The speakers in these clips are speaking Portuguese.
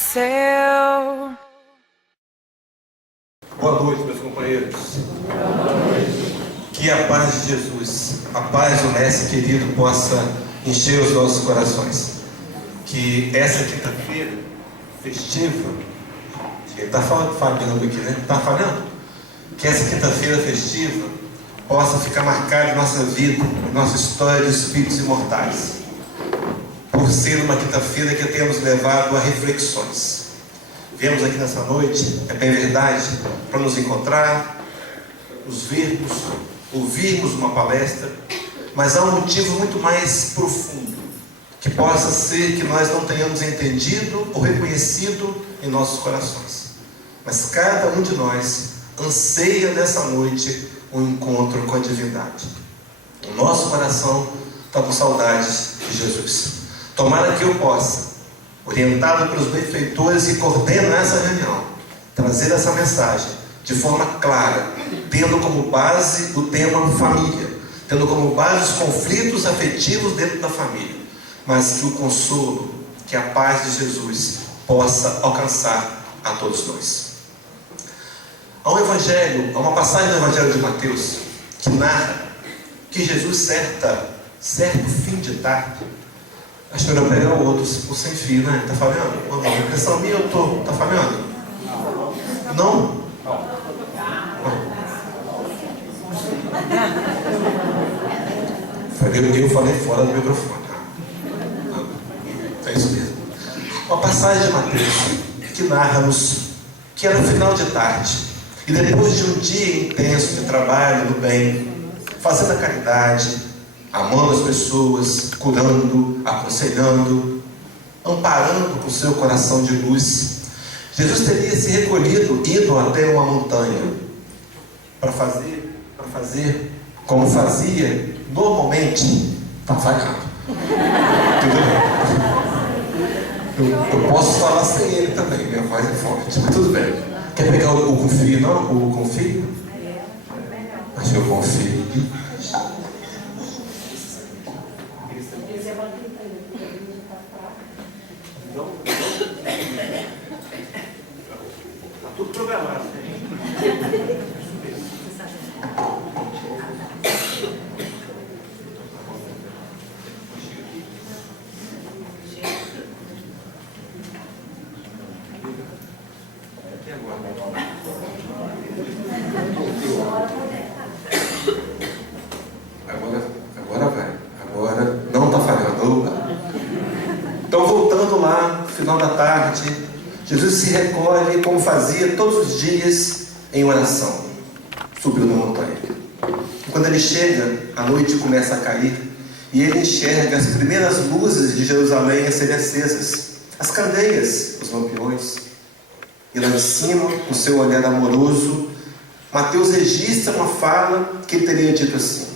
myself. Boa noite, meus companheiros. Boa noite. Que a paz de Jesus, a paz do Mestre querido, possa encher os nossos corações. Que essa quinta-feira festiva, ele está falhando aqui, né? Está falhando? Que essa quinta-feira festiva possa ficar marcada em nossa vida, em nossa história de espíritos imortais. Por ser uma quinta-feira que temos levado a reflexões. Viemos aqui nessa noite, é bem verdade, para nos encontrar, nos vermos, ouvirmos uma palestra, mas há um motivo muito mais profundo, que possa ser que nós não tenhamos entendido ou reconhecido em nossos corações. Mas cada um de nós anseia nessa noite um encontro com a divindade. O nosso coração está com saudades de Jesus. Tomara que eu possa, orientado pelos benfeitores que coordenam essa reunião, trazer essa mensagem de forma clara, tendo como base o tema família, tendo como base os conflitos afetivos dentro da família, mas que o consolo, que a paz de Jesus possa alcançar a todos nós. Há um evangelho, há uma passagem do Evangelho de Mateus que narra que Jesus, certo fim de tarde, acho que eu vou pegar o outro, o sem fio, né? Está falhando? Ou não? A impressão minha eu estou. Está falhando? Não? Eu falei fora do microfone. É isso mesmo. Uma passagem de Mateus que narra-nos que era o final de tarde. E depois de um dia intenso de trabalho no bem, fazendo a caridade, amando as pessoas, curando, aconselhando, amparando com o seu coração de luz, Jesus teria se recolhido, ido até uma montanha para fazer como fazia normalmente. Está falhando. Eu posso falar sem ele também, minha voz é forte, mas tudo bem. Quer pegar o confio, não? O confio? Acho que eu confio. Está tudo programado. Agora vai. Agora não está falhando. Então, voltando lá, no final da tarde, Jesus se recolhe como fazia todos os dias em oração. Subiu na montanha. E quando ele chega, a noite começa a cair e ele enxerga as primeiras luzes de Jerusalém a serem acesas, as candeias, os lampiões. E lá de cima, com seu olhar amoroso, Mateus registra uma fala que ele teria dito assim: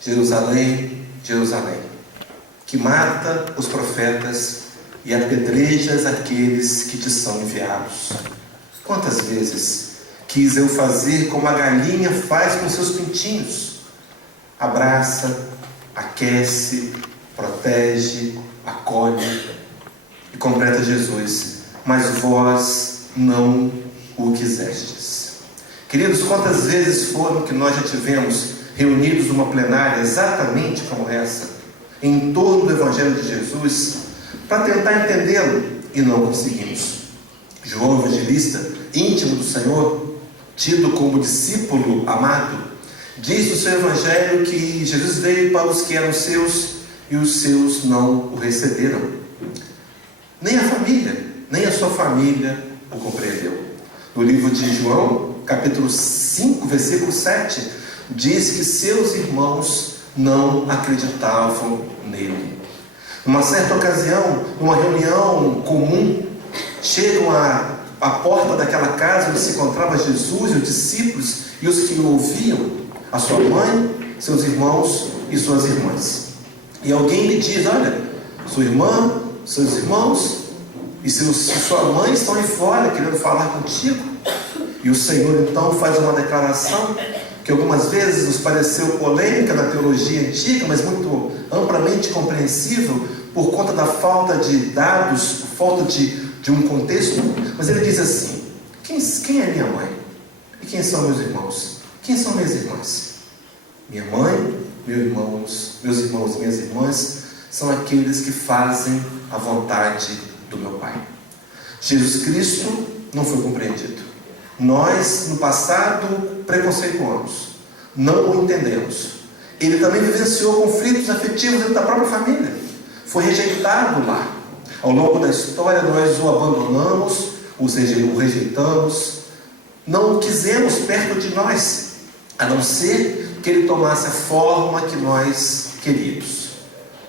Jerusalém, Jerusalém, que mata os profetas e apedrejas aqueles que te são enviados. Quantas vezes quis eu fazer como a galinha faz com seus pintinhos? Abraça, aquece, protege, acolhe. E completa Jesus: mas vós não o quisestes. Queridos, quantas vezes foram que nós já tivemos reunidos numa plenária exatamente como essa, em torno do Evangelho de Jesus, para tentar entendê-lo, e não conseguimos. João Evangelista, íntimo do Senhor, tido como discípulo amado, diz no seu Evangelho que Jesus veio para os que eram seus e os seus não o receberam. Nem a família, nem a sua família o compreendeu. No livro de João, capítulo 5, versículo 7, diz que seus irmãos não acreditavam nele. Numa certa ocasião, numa reunião comum, chegam à porta daquela casa onde se encontrava Jesus e os discípulos e os que o ouviam, a sua mãe, seus irmãos e suas irmãs. E alguém lhe diz: olha, sua irmã, seus irmãos e sua mãe estão aí fora querendo falar contigo. E o Senhor então faz uma declaração que algumas vezes nos pareceu polêmica na teologia antiga, mas muito amplamente compreensível por conta da falta de dados, falta de de um contexto, mas ele diz assim: quem é minha mãe? E quem são meus irmãos? Quem são minhas irmãs? Minha mãe, meus irmãos e minhas irmãs são aqueles que fazem a vontade do meu Pai. Jesus Cristo não foi compreendido. Nós, no passado, preconceituamos, não o entendemos. Ele também vivenciou conflitos afetivos dentro da própria família. Foi rejeitado lá. Ao longo da história, nós o abandonamos, o rejeitamos, não o quisemos perto de nós, a não ser que ele tomasse a forma que nós queríamos.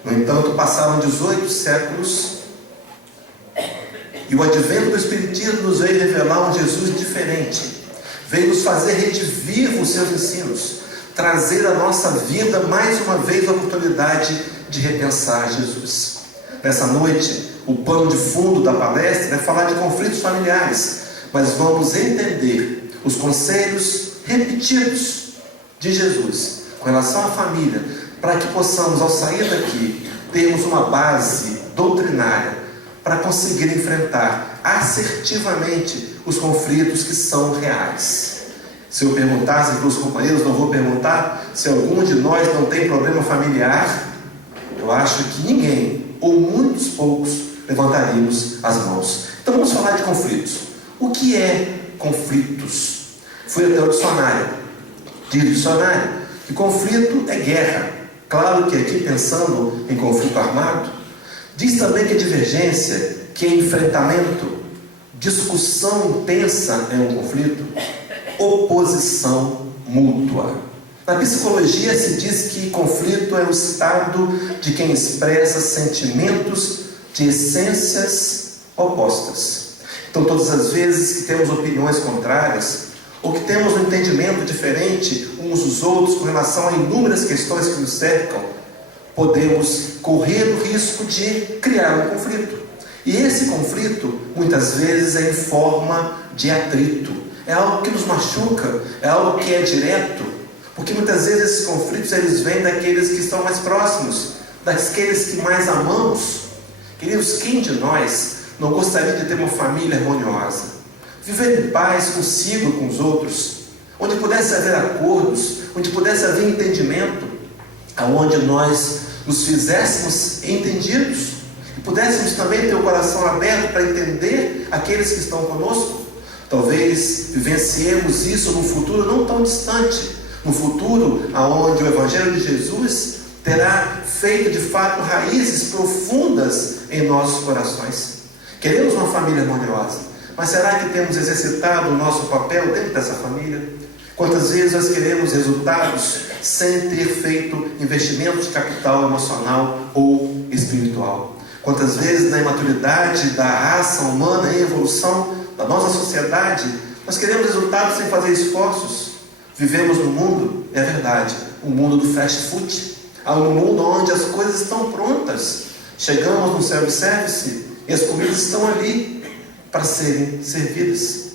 No entanto, passaram 18 séculos e o advento do Espiritismo nos veio revelar um Jesus diferente. Veio nos fazer redivivo os seus ensinos, trazer à nossa vida mais uma vez a oportunidade de repensar Jesus. Nessa noite, o pano de fundo da palestra é falar de conflitos familiares, mas vamos entender os conselhos repetidos de Jesus com relação à família, para que possamos, ao sair daqui, termos uma base doutrinária para conseguir enfrentar assertivamente os conflitos que são reais. Se eu perguntasse para os companheiros, não vou perguntar se algum de nós não tem problema familiar. Eu acho que ninguém, ou muitos poucos, levantaríamos as mãos. Então vamos falar de conflitos. O que é conflitos? Fui até o dicionário. Diz o dicionário que conflito é guerra. Claro que aqui pensando em conflito armado. Diz também que divergência, que é enfrentamento, discussão intensa é um conflito, oposição mútua. Na psicologia se diz que conflito é o estado de quem expressa sentimentos de essências opostas. Então, todas as vezes que temos opiniões contrárias, ou que temos um entendimento diferente uns dos outros com relação a inúmeras questões que nos cercam, podemos correr o risco de criar um conflito. E esse conflito, muitas vezes, é em forma de atrito. É algo que nos machuca, é algo que é direto, porque muitas vezes esses conflitos eles vêm daqueles que estão mais próximos, daqueles que mais amamos. Queridos, quem de nós não gostaria de ter uma família harmoniosa? Viver em paz consigo, com os outros, onde pudesse haver acordos, onde pudesse haver entendimento, aonde nós nos fizéssemos entendidos e pudéssemos também ter o coração aberto para entender aqueles que estão conosco. Talvez vivenciemos isso num futuro não tão distante, no futuro aonde o Evangelho de Jesus terá feito de fato raízes profundas em nossos corações. Queremos uma família harmoniosa, mas será que temos exercitado o nosso papel dentro dessa família? Quantas vezes nós queremos resultados sem ter feito investimento de capital emocional ou espiritual? Quantas vezes na imaturidade da raça humana em evolução da nossa sociedade, nós queremos resultados sem fazer esforços? Vivemos no mundo, é verdade, o mundo do fast food, um mundo onde as coisas estão prontas. Chegamos no self-service e as comidas estão ali para serem servidas.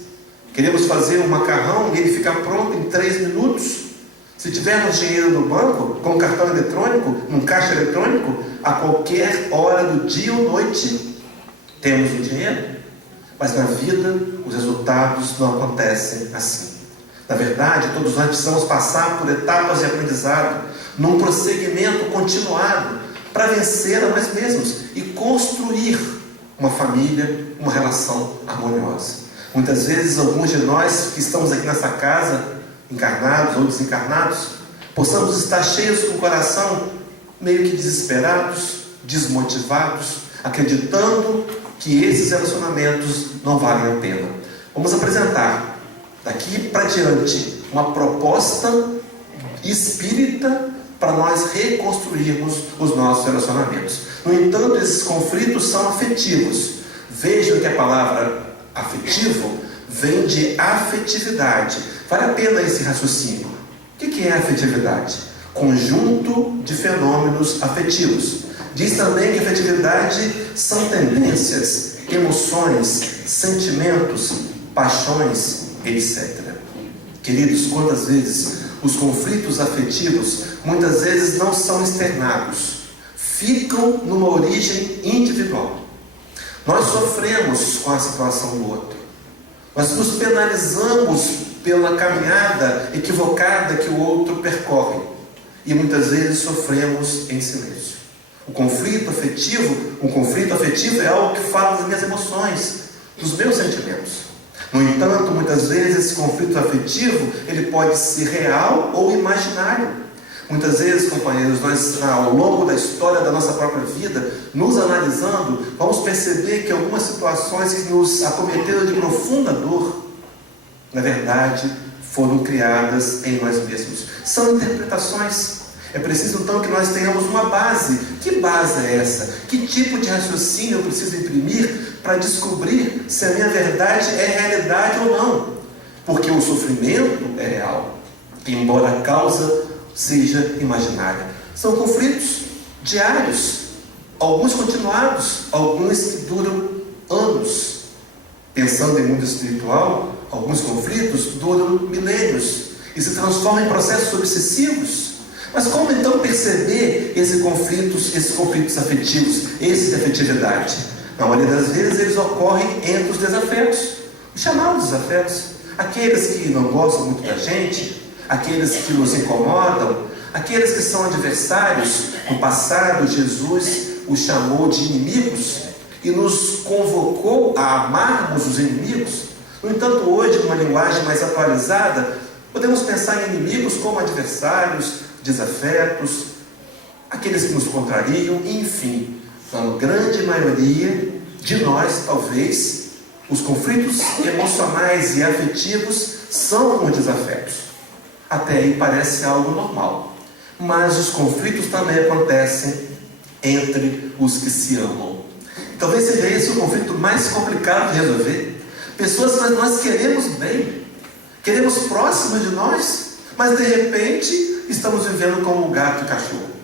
Queremos fazer um macarrão e ele fica pronto em 3 minutos. Se tivermos dinheiro no banco, com cartão eletrônico, num caixa eletrônico, a qualquer hora do dia ou noite, temos o dinheiro. Mas na vida, os resultados não acontecem assim. Na verdade, todos nós precisamos passar por etapas de aprendizado, num prosseguimento continuado, para vencer a nós mesmos e construir uma família, uma relação harmoniosa. Muitas vezes, alguns de nós que estamos aqui nessa casa, encarnados ou desencarnados, possamos estar cheios com o coração meio que desesperados, desmotivados, acreditando que esses relacionamentos não valem a pena. Vamos apresentar daqui para diante uma proposta espírita para nós reconstruirmos os nossos relacionamentos. No entanto, esses conflitos são afetivos. Vejam que a palavra afetivo vem de afetividade. Vale a pena esse raciocínio. O que é afetividade? Conjunto de fenômenos afetivos. Diz também que afetividade são tendências, emoções, sentimentos, paixões, etc. Queridos, quantas vezes os conflitos afetivos muitas vezes não são externados, ficam numa origem individual. Nós sofremos com a situação do outro. Nós nos penalizamos pela caminhada equivocada que o outro percorre. E muitas vezes sofremos em silêncio. Um conflito afetivo é algo que fala das minhas emoções, dos meus sentimentos. No entanto, muitas vezes esse conflito afetivo, ele pode ser real ou imaginário. Muitas vezes, companheiros, nós, ao longo da história da nossa própria vida, nos analisando, vamos perceber que algumas situações que nos acometeram de profunda dor, na verdade, foram criadas em nós mesmos. São interpretações. É preciso então que nós tenhamos uma base. Que base é essa? Que tipo de raciocínio eu preciso imprimir para descobrir se a minha verdade é realidade ou não? Porque o sofrimento é real, embora a causa seja imaginária. São conflitos diários, alguns continuados, alguns que duram anos. Pensando em mundo espiritual, alguns conflitos duram milênios e se transformam em processos obsessivos. Mas como então perceber esses conflitos afetivos, de afetividade? Na maioria das vezes eles ocorrem entre os desafetos, os chamados desafetos, aqueles que não gostam muito da gente, aqueles que nos incomodam, aqueles que são adversários. No passado, Jesus os chamou de inimigos e nos convocou a amarmos os inimigos. No entanto, hoje, com uma linguagem mais atualizada, podemos pensar em inimigos como adversários, desafetos, aqueles que nos contrariam, enfim, na grande maioria de nós, talvez, os conflitos emocionais e afetivos são os desafetos. Até aí parece algo normal, mas os conflitos também acontecem entre os que se amam. Talvez seja esse o conflito mais complicado de resolver. Pessoas que nós queremos bem, queremos próximas de nós, mas de repente estamos vivendo como gato e cachorro.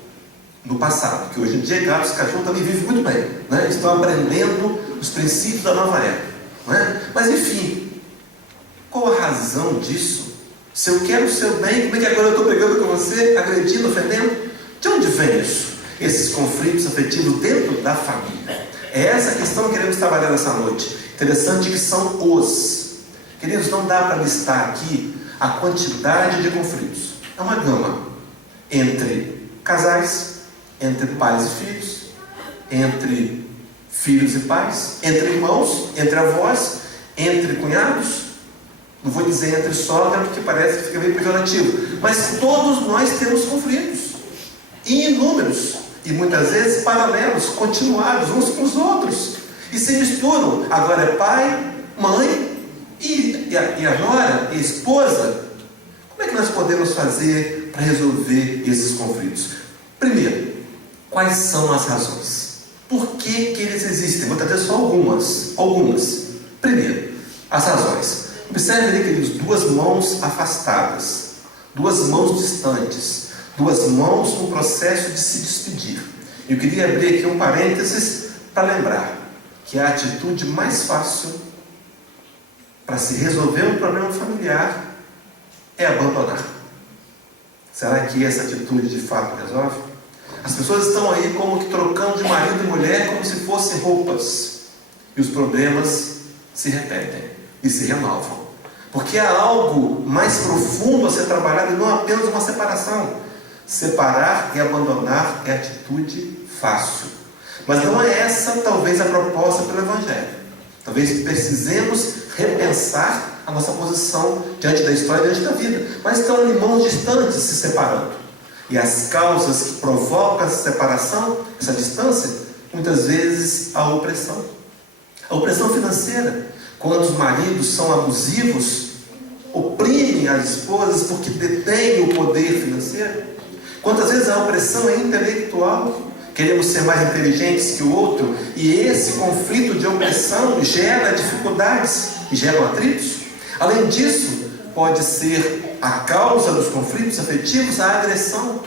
No passado, que hoje em dia gatos e cachorros também vivem muito bem, né? Estão aprendendo os princípios da nova era, né? Mas enfim, qual a razão disso? Se eu quero o seu bem, como é que agora eu estou brigando com você, agredindo, ofendendo? De onde vem isso? Esses conflitos afetivos dentro da família. É essa questão que queremos trabalhar nessa noite. Interessante que são os. Queridos, não dá para listar aqui a quantidade de conflitos. É uma gama entre casais, entre pais e filhos, entre filhos e pais, entre irmãos, entre avós, entre cunhados. Não vou dizer entre sogra, porque parece que fica meio pejorativo. Mas todos nós temos conflitos. Inúmeros. E muitas vezes paralelos, continuados uns com os outros. E se misturam. Agora é pai, mãe e a nora, e a esposa. Como é que nós podemos fazer para resolver esses conflitos? Primeiro, quais são as razões? Por que eles existem? Vou trazer só algumas. Primeiro, as razões. Observe ali, queridos, duas mãos afastadas, duas mãos distantes, duas mãos no processo de se despedir. Eu queria abrir aqui um parênteses para lembrar que a atitude mais fácil para se resolver um problema familiar é abandonar. Será que essa atitude de fato resolve? As pessoas estão aí como que trocando de marido e mulher como se fossem roupas. E os problemas se repetem e se renovam. Porque há algo mais profundo a ser trabalhado e não apenas uma separação. Separar e abandonar é atitude fácil. Mas não é essa talvez a proposta pelo Evangelho. Talvez precisemos repensar a nossa posição diante da história e diante da vida. Mas estão irmãos distantes se separando. E as causas que provocam essa separação, essa distância, muitas vezes a opressão. A opressão financeira. Quando os maridos são abusivos, oprimem as esposas porque detêm o poder financeiro. Quantas vezes a opressão é intelectual. Queremos ser mais inteligentes que o outro, e esse conflito de opressão gera dificuldades e gera atritos. Além disso, pode ser a causa dos conflitos afetivos a agressão.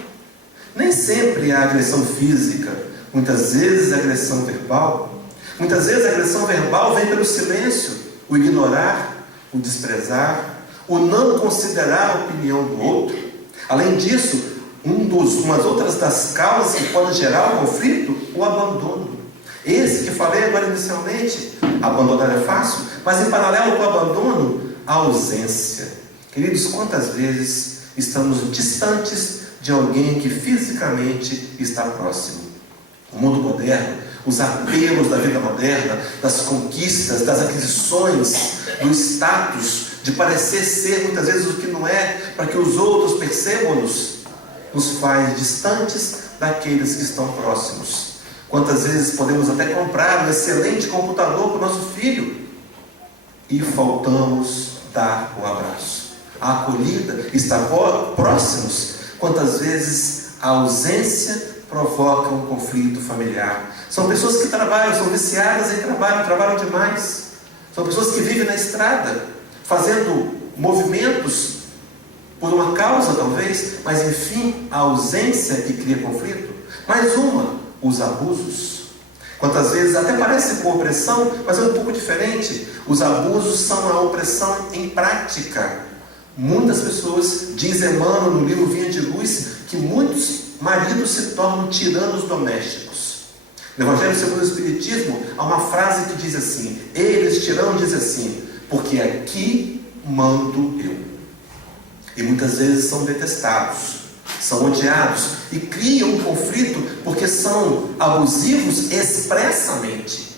Nem sempre a agressão física, muitas vezes a agressão verbal. Muitas vezes a agressão verbal vem pelo silêncio, o ignorar, o desprezar, o não considerar a opinião do outro. Além disso, umas outras das causas que podem gerar o conflito, o abandono. Esse que falei agora inicialmente, abandonar é fácil, mas em paralelo com o abandono, a ausência. Queridos, quantas vezes estamos distantes de alguém que fisicamente está próximo? O mundo moderno, os apelos da vida moderna, das conquistas, das aquisições, do status, de parecer ser muitas vezes o que não é, para que os outros percebam-nos, nos faz distantes daqueles que estão próximos. Quantas vezes podemos até comprar um excelente computador para o nosso filho e faltamos dar o abraço, a acolhida, estar próximos. Quantas vezes a ausência provoca um conflito familiar. São pessoas que trabalham, são viciadas em trabalho, trabalham demais. São pessoas que vivem na estrada, fazendo movimentos por uma causa talvez, mas enfim, a ausência que cria conflito. Mais uma, os abusos. Quantas vezes até parece com opressão, mas é um pouco diferente. Os abusos são a opressão em prática. Muitas pessoas, diz Emmanuel no livro Vinha de Luz, que muitos maridos se tornam tiranos domésticos. No Evangelho segundo o Espiritismo, há uma frase que diz assim: eles, tiranos, dizem assim, porque aqui mando eu. E muitas vezes são detestados, são odiados e criam um conflito porque são abusivos expressamente,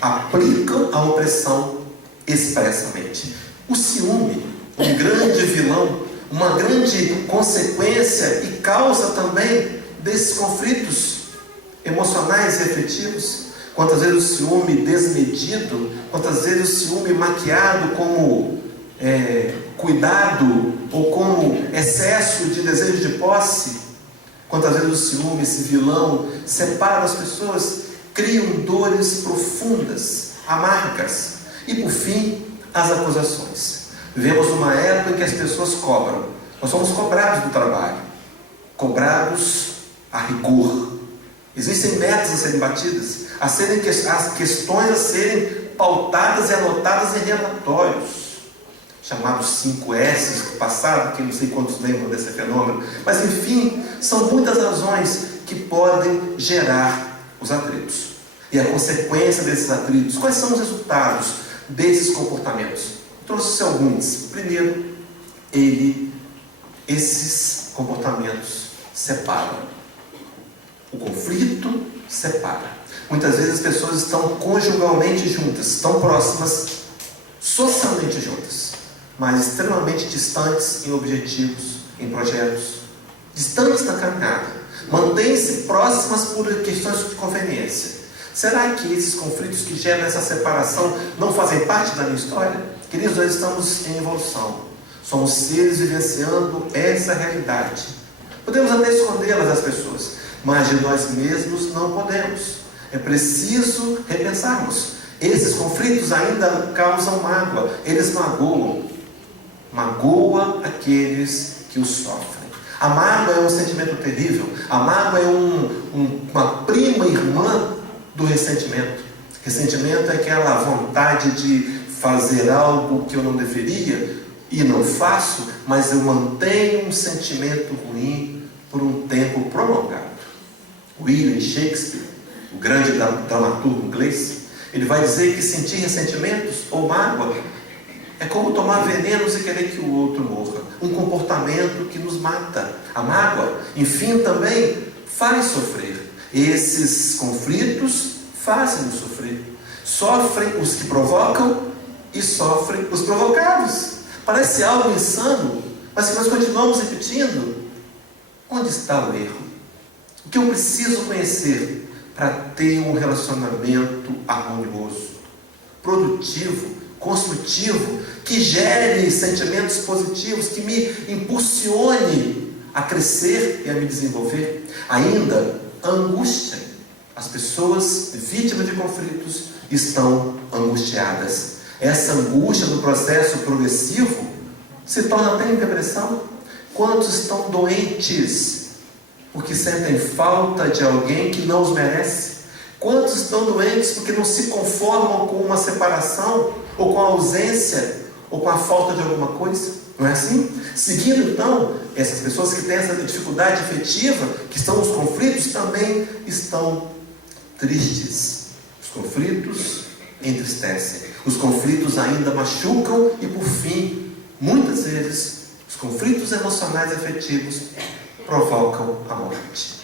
aplicam a opressão expressamente. O ciúme, um grande vilão, uma grande consequência e causa também desses conflitos emocionais e afetivos. Quantas vezes o ciúme desmedido, quantas vezes o ciúme maquiado como cuidado ou como excesso de desejo de posse. Quantas vezes o ciúme, esse vilão, separa as pessoas, criam dores profundas, amargas. E por fim, as acusações. Vivemos numa época em que as pessoas cobram. Nós somos cobrados do trabalho, cobrados a rigor. Existem metas a serem batidas, as questões a serem pautadas e anotadas em relatórios, chamados 5S do passado, que não sei quantos lembram desse fenômeno. Mas enfim, são muitas razões que podem gerar os atritos. E a consequência desses atritos, quais são os resultados desses comportamentos? Trouxe alguns. Primeiro, esses comportamentos separam. O conflito separa. Muitas vezes as pessoas estão conjugalmente juntas, estão próximas, socialmente juntas, mas extremamente distantes em objetivos, em projetos, distantes na caminhada. Mantêm-se próximas por questões de conveniência. Será que esses conflitos que geram essa separação não fazem parte da minha história? Queridos, nós estamos em evolução. Somos seres vivenciando essa realidade. Podemos até escondê-las das pessoas, mas de nós mesmos não podemos. É preciso repensarmos. Esses conflitos ainda causam mágoa, eles magoam. Magoa aqueles que os sofrem. A mágoa é um sentimento terrível. A mágoa é uma prima irmã do ressentimento. Ressentimento é aquela vontade de fazer algo que eu não deveria e não faço, mas eu mantenho um sentimento ruim por um tempo prolongado. William Shakespeare, o grande dramaturgo inglês, ele vai dizer que sentir ressentimentos ou mágoa é como tomar venenos e querer que o outro morra. Um comportamento que nos mata. A mágoa, enfim, também faz sofrer. Esses conflitos fazem-nos sofrer. Sofrem os que provocam e sofrem os provocados. Parece algo insano, mas se nós continuamos repetindo, onde está o erro? O que eu preciso conhecer para ter um relacionamento harmonioso, produtivo, construtivo, que gere sentimentos positivos, que me impulsione a crescer e a me desenvolver? Ainda, a angústia. As pessoas vítimas de conflitos estão angustiadas. Essa angústia do processo progressivo se torna até em depressão. Quantos estão doentes porque sentem falta de alguém que não os merece? Quantos estão doentes porque não se conformam com uma separação, ou com a ausência, ou com a falta de alguma coisa? Não é assim? Seguindo então, essas pessoas que têm essa dificuldade afetiva, que estão nos conflitos, também estão tristes. conflitos entristecem. Os conflitos ainda machucam e, por fim, muitas vezes, os conflitos emocionais e afetivos provocam a morte.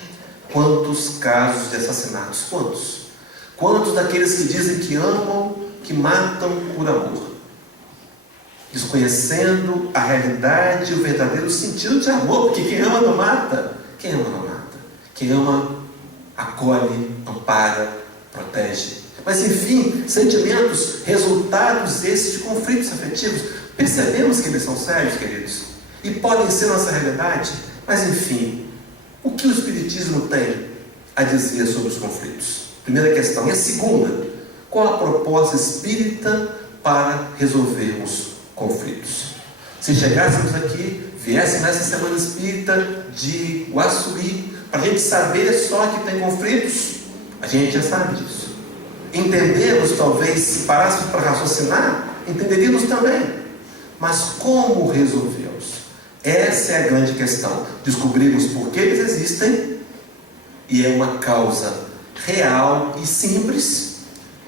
Quantos casos de assassinatos? Quantos? Quantos daqueles que dizem que amam, que matam por amor? Desconhecendo a realidade e o verdadeiro sentido de amor, porque quem ama não mata. Quem ama não mata. Quem ama acolhe, ampara, protege. Mas enfim, sentimentos, resultados esses de conflitos afetivos, percebemos que eles são sérios, queridos, e podem ser nossa realidade. Mas enfim, o que o Espiritismo tem a dizer sobre os conflitos? Primeira questão. E a segunda, qual a proposta espírita para resolvermos conflitos? Se chegássemos aqui, viéssemos nessa semana espírita de Guaçuí, para a gente saber só que tem conflitos, a gente já sabe disso. Entendemos, talvez, se parássemos para raciocinar, entenderíamos também. Mas como resolvê-los? Essa é a grande questão. Descobrimos por que eles existem, e é uma causa real e simples,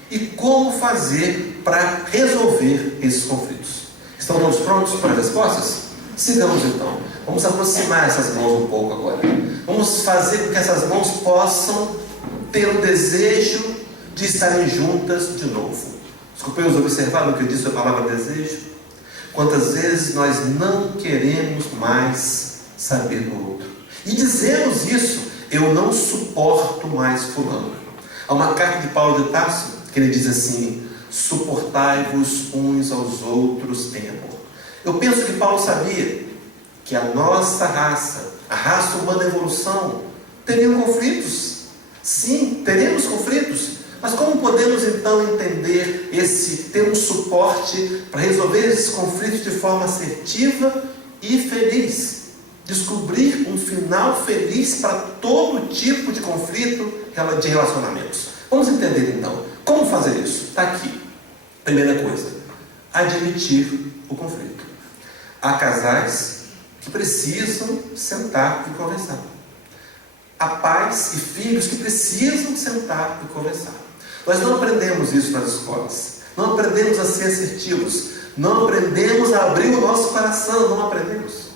e como fazer para resolver esses conflitos. Estão todos prontos para as respostas? Sigamos então. Vamos aproximar essas mãos um pouco agora. Vamos fazer com que essas mãos possam ter o desejo de estarem juntas de novo. Os companheiros observaram o que eu disse a palavra desejo? Quantas vezes nós não queremos mais saber do outro. E dizemos isso: eu não suporto mais fulano. Há uma carta de Paulo de Tarso que ele diz assim: suportai-vos uns aos outros em amor. Eu penso que Paulo sabia que a nossa raça, a raça humana da evolução, teriam conflitos. Sim, teremos conflitos. Mas como podemos então entender ter um suporte para resolver esses conflitos de forma assertiva e feliz? Descobrir um final feliz para todo tipo de conflito de relacionamentos. Vamos entender então. Como fazer isso? Está aqui. Primeira coisa, admitir o conflito. Há casais que precisam sentar e conversar. Há pais e filhos que precisam sentar e conversar. Nós não aprendemos isso nas escolas. Não aprendemos a ser assertivos. Não aprendemos a abrir o nosso coração. Não aprendemos.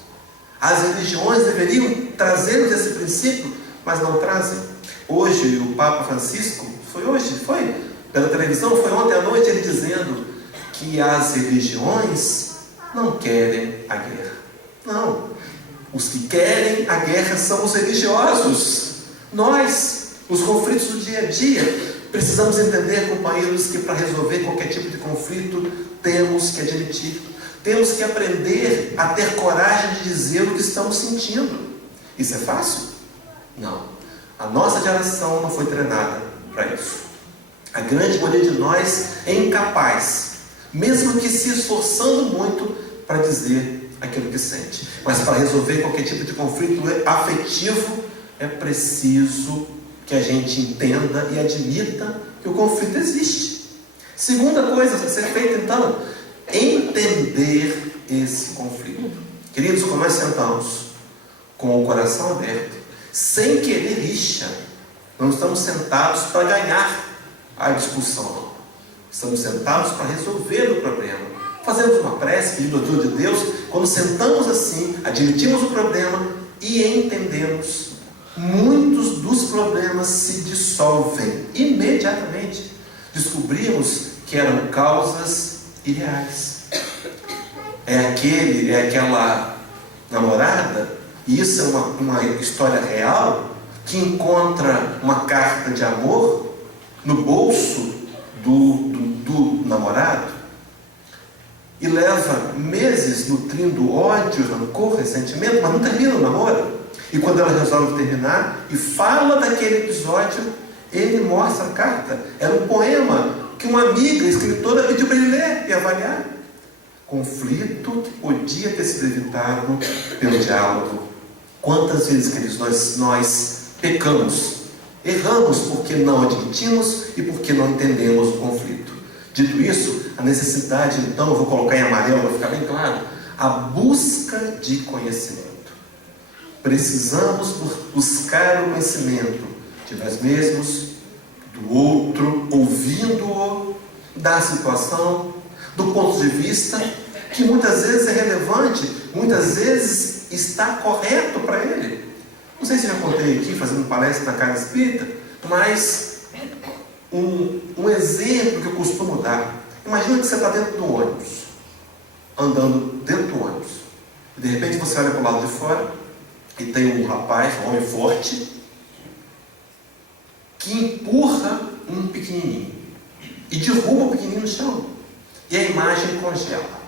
As religiões deveriam trazer-nos esse princípio, mas não trazem. Hoje, o Papa Francisco, foi pela televisão, foi ontem à noite, ele dizendo que as religiões não querem a guerra. Não. Os que querem a guerra são os religiosos. Nós, os conflitos do dia a dia. Precisamos entender, companheiros, que para resolver qualquer tipo de conflito, temos que admitir. Temos que aprender a ter coragem de dizer o que estamos sentindo. Isso é fácil? Não. A nossa geração não foi treinada para isso. A grande maioria de nós é incapaz, mesmo que se esforçando muito, para dizer aquilo que sente. Mas para resolver qualquer tipo de conflito afetivo, é preciso que a gente entenda e admita que o conflito existe. Segunda coisa a ser feita então, entender esse conflito. Queridos, quando nós sentamos com o coração aberto, sem querer rixa, não estamos sentados para ganhar a discussão, não. Estamos sentados para resolver o problema. Fazemos uma prece, pedindo ajuda de Deus. Quando sentamos assim, admitimos o problema e entendemos, muitos dos problemas se dissolvem imediatamente. Descobrimos que eram causas irreais. É aquela namorada, e isso é uma história real, que encontra uma carta de amor no bolso do namorado e leva meses nutrindo ódio, rancor, ressentimento, mas não termina o namoro. E quando ela resolve terminar e fala daquele episódio, ele mostra a carta. Era um poema que uma amiga escritora pediu para ele ler e avaliar. Conflito que podia ter sido evitado pelo diálogo. Quantas vezes, queridos, nós pecamos, erramos porque não admitimos e porque não entendemos o conflito. Dito isso, a necessidade, então, eu vou colocar em amarelo para ficar bem claro, a busca de conhecimento. Precisamos buscar o conhecimento de nós mesmos, do outro, ouvindo-o, da situação, do ponto de vista que muitas vezes é relevante, muitas vezes está correto para ele. Não sei se já contei aqui, fazendo palestra na Casa Espírita, mas um exemplo que eu costumo dar. Imagina que você está dentro do ônibus, andando dentro do ônibus, e de repente você olha para o lado de fora e tem um rapaz, um homem forte, que empurra um pequenininho e derruba o pequenininho no chão, e a imagem congela.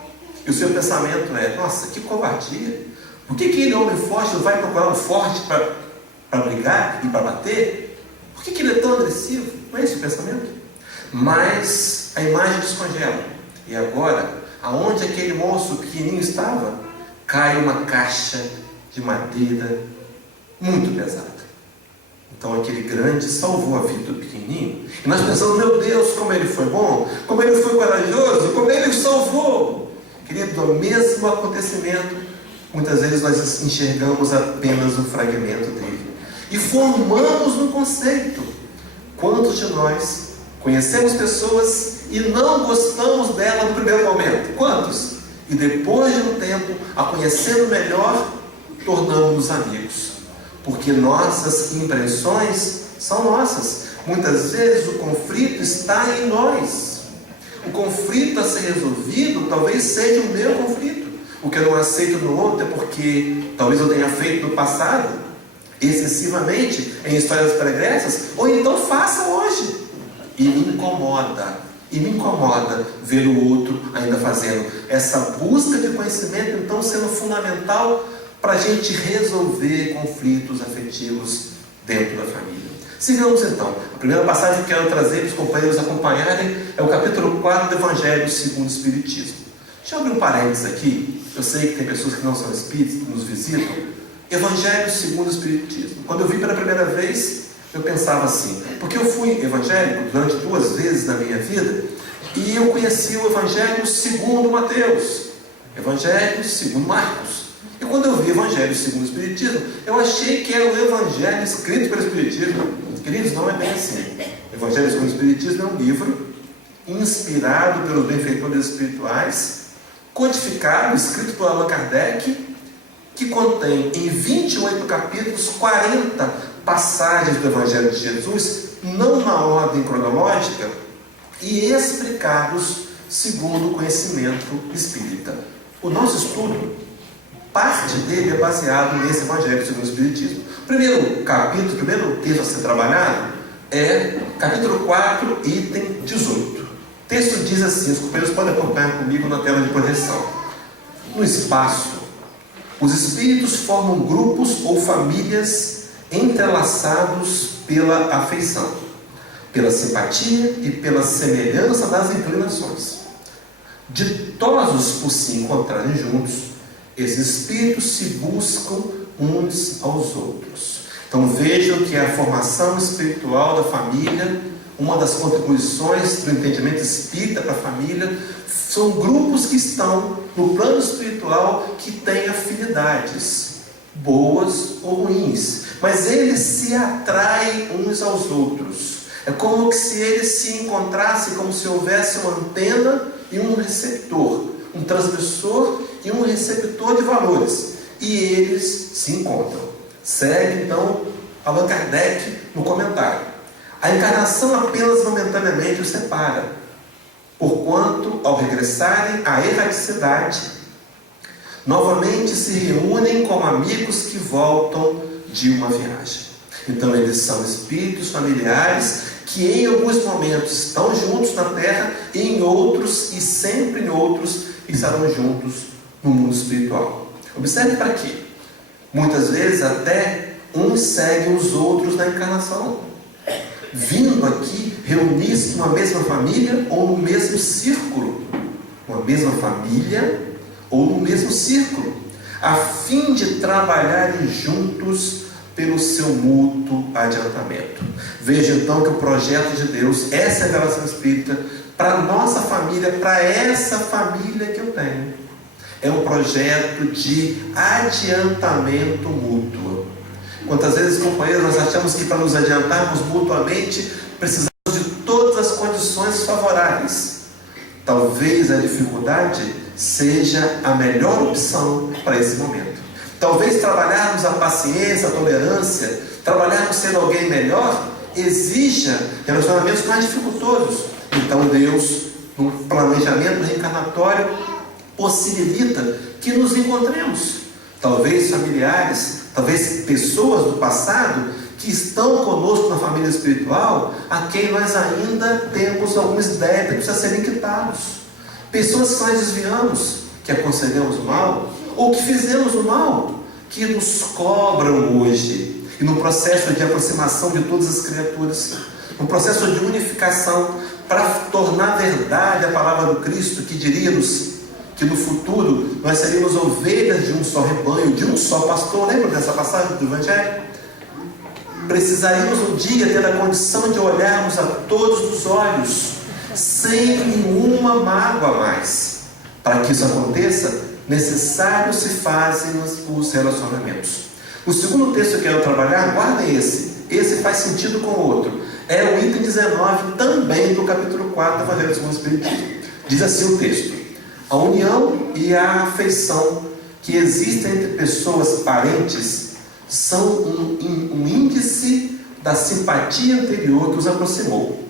E o seu pensamento é: nossa, que covardia! Por que aquele homem forte não vai procurar um forte para brigar e para bater? Por que ele é tão agressivo? Não é esse o pensamento? Mas a imagem descongela. E agora, aonde aquele moço pequenininho estava, cai uma caixa de madeira muito pesada. Então aquele grande salvou a vida do pequenininho. E nós pensamos: meu Deus, como ele foi bom, como ele foi corajoso, como ele salvou. Querido, o mesmo acontecimento, muitas vezes nós enxergamos apenas um fragmento dele e formamos um conceito. Quantos de nós conhecemos pessoas e não gostamos dela no primeiro momento? Quantos? E depois de um tempo, a conhecendo melhor, tornamos-nos amigos, porque nossas impressões são nossas. Muitas vezes o conflito está em nós. O conflito a ser resolvido talvez seja o meu conflito. O que eu não aceito no outro é porque talvez eu tenha feito no passado, excessivamente, em histórias pregressas, ou então faça hoje. E me incomoda ver o outro ainda fazendo. Essa busca de conhecimento, então, sendo fundamental para a gente resolver conflitos afetivos dentro da família. Sigamos então. A primeira passagem que eu quero trazer para os companheiros acompanharem é o capítulo 4 do Evangelho segundo o Espiritismo. Deixa eu abrir um parênteses aqui. Eu sei que tem pessoas que não são espíritas que nos visitam. Evangelho segundo o Espiritismo. Quando eu vi pela primeira vez, eu pensava assim, porque eu fui evangélico durante 2 vezes na minha vida, e eu conheci o Evangelho segundo Mateus, Evangelho segundo Marcos. E quando eu vi Evangelho segundo o Espiritismo, eu achei que era o Evangelho escrito pelo Espiritismo. Queridos, não é bem assim. O Evangelho segundo o Espiritismo é um livro inspirado pelos benfeitores espirituais, codificado, escrito por Allan Kardec, que contém em 28 capítulos 40 passagens do Evangelho de Jesus, não na ordem cronológica, e explicados segundo o conhecimento espírita. O nosso estudo, parte dele é baseado nesse Evangelho segundo o Espiritismo. O primeiro capítulo, o primeiro texto a ser trabalhado é capítulo 4, item 18. O texto diz assim, os companheiros podem acompanhar comigo na tela de projeção. No espaço, os espíritos formam grupos ou famílias entrelaçados pela afeição, pela simpatia e pela semelhança das inclinações. Ditosos por se encontrarem juntos, esses espíritos se buscam uns aos outros. Então vejam que a formação espiritual da família, uma das contribuições do entendimento espírita para a família, são grupos que estão no plano espiritual que têm afinidades, boas ou ruins, mas eles se atraem uns aos outros. É como se eles se encontrassem, como se houvesse uma antena e um receptor, um transmissor e um receptor de valores, e eles se encontram. Segue então Allan Kardec no comentário: a encarnação apenas momentaneamente os separa, porquanto ao regressarem à erraticidade, novamente se reúnem como amigos que voltam de uma viagem. Então eles são espíritos familiares que em alguns momentos estão juntos na Terra, e em outros, e sempre em outros, estarão juntos no mundo espiritual. Observe para quê? Muitas vezes até uns seguem os outros na encarnação, vindo aqui reunir-se numa mesma família ou no mesmo círculo, uma mesma família ou no mesmo círculo, a fim de trabalharem juntos pelo seu mútuo adiantamento. Veja então que o projeto de Deus, essa é a revelação espírita para a nossa família, para essa família que eu tenho, é um projeto de adiantamento mútuo. Quantas vezes, companheiros, nós achamos que para nos adiantarmos mutuamente precisamos talvez a dificuldade seja a melhor opção para esse momento. Talvez trabalharmos a paciência, a tolerância, trabalharmos sendo alguém melhor, exija relacionamentos mais dificultosos. Então Deus, no planejamento reencarnatório, possibilita que nos encontremos. Talvez familiares, talvez pessoas do passado que estão conosco na família espiritual, a quem nós ainda temos alguns débitos a serem quitados. Pessoas que nós desviamos, que aconselhamos mal, ou que fizemos o mal, que nos cobram hoje. E no processo de aproximação de todas as criaturas, no processo de unificação, para tornar verdade a palavra do Cristo, que diria-nos que no futuro nós seríamos ovelhas de um só rebanho, de um só pastor. Lembra dessa passagem do Evangelho? Precisaríamos um dia ter a condição de olharmos a todos os olhos, sem nenhuma mágoa mais. Para que isso aconteça, necessário se fazem os relacionamentos. O segundo texto que eu quero trabalhar, guardem esse faz sentido com o outro. É o item 19, também do capítulo 4 do Evangelho segundo o Espiritismo. Diz assim o texto: a união e a afeição que existem entre pessoas parentes são um índice da simpatia anterior que os aproximou.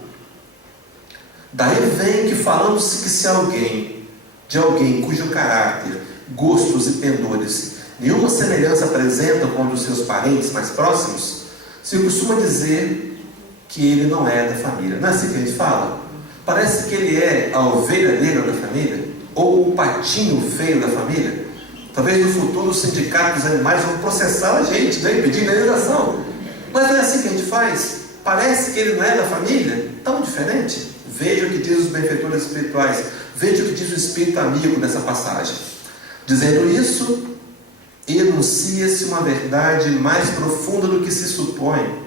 Daí vem que falamos que se de alguém cujo caráter, gostos e pendores nenhuma semelhança apresentam com os seus parentes mais próximos, se costuma dizer que ele não é da família. Não é assim que a gente fala? Parece que ele é a ovelha negra da família, ou o patinho feio da família. Talvez no futuro os sindicatos dos animais vão processar a gente, né, pedir indenização. Mas não é assim que a gente faz. Parece que ele não é da família, tão diferente. Veja o que diz os benfeitores espirituais, veja o que diz o Espírito amigo nessa passagem. Dizendo isso, enuncia-se uma verdade mais profunda do que se supõe.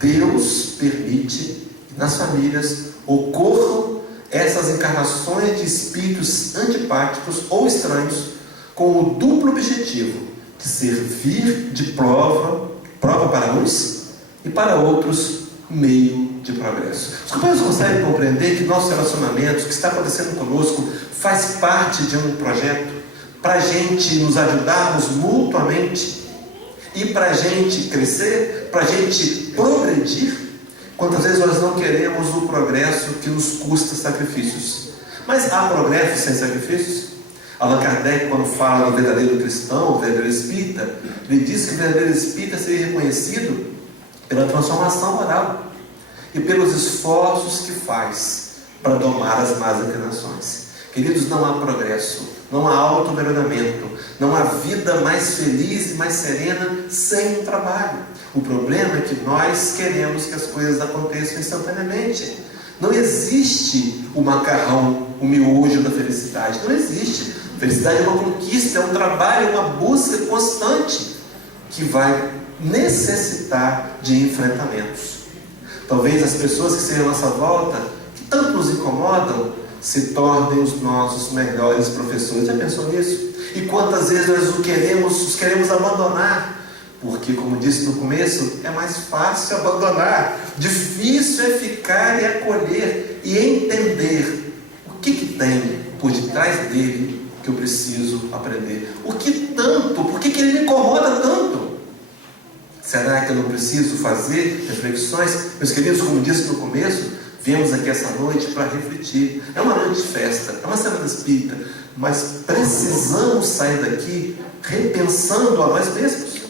Deus permite que nas famílias ocorram essas encarnações de espíritos antipáticos ou estranhos, com o duplo objetivo de servir de prova para uns e para outros meio de progresso. Os companheiros conseguem compreender que nossos relacionamentos, o que está acontecendo conosco, faz parte de um projeto para a gente nos ajudarmos mutuamente e para a gente crescer, para a gente progredir. Quantas vezes nós não queremos o progresso que nos custa sacrifícios? Mas há progresso sem sacrifícios? Allan Kardec, quando fala do verdadeiro cristão, o verdadeiro espírita, ele diz que o verdadeiro espírita seria reconhecido pela transformação moral e pelos esforços que faz para domar as más inclinações. Queridos, não há progresso, não há auto-melhoramento, não há vida mais feliz e mais serena sem um trabalho. O problema é que nós queremos que as coisas aconteçam instantaneamente. Não existe o macarrão, o miojo da felicidade. Não existe. Felicidade é uma conquista, é um trabalho, uma busca constante que vai necessitar de enfrentamentos. Talvez as pessoas que estejam à nossa volta, que tanto nos incomodam, se tornem os nossos melhores professores. Já pensou nisso? E quantas vezes nós os queremos abandonar? Porque, como disse no começo, é mais fácil abandonar. Difícil é ficar e acolher e entender o que tem por detrás dele que eu preciso aprender. Por que ele me incomoda tanto? Será que eu não preciso fazer reflexões? Meus queridos, como disse no começo, viemos aqui essa noite para refletir. É uma noite de festa, é uma semana espírita, mas precisamos sair daqui repensando a nós mesmos.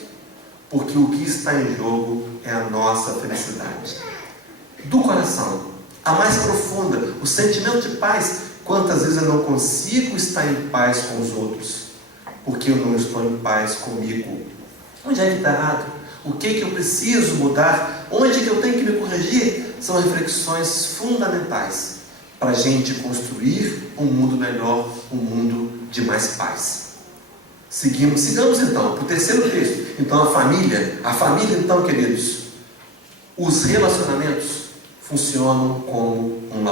Porque o que está em jogo é a nossa felicidade. Do coração, a mais profunda, o sentimento de paz. Quantas vezes eu não consigo estar em paz com os outros? Porque eu não estou em paz comigo. Onde é que está errado? O que eu preciso mudar? Onde é que eu tenho que me corrigir? São reflexões fundamentais para a gente construir um mundo melhor, um mundo de mais paz. Sigamos então para o terceiro texto. Então a família então, queridos, os relacionamentos funcionam como um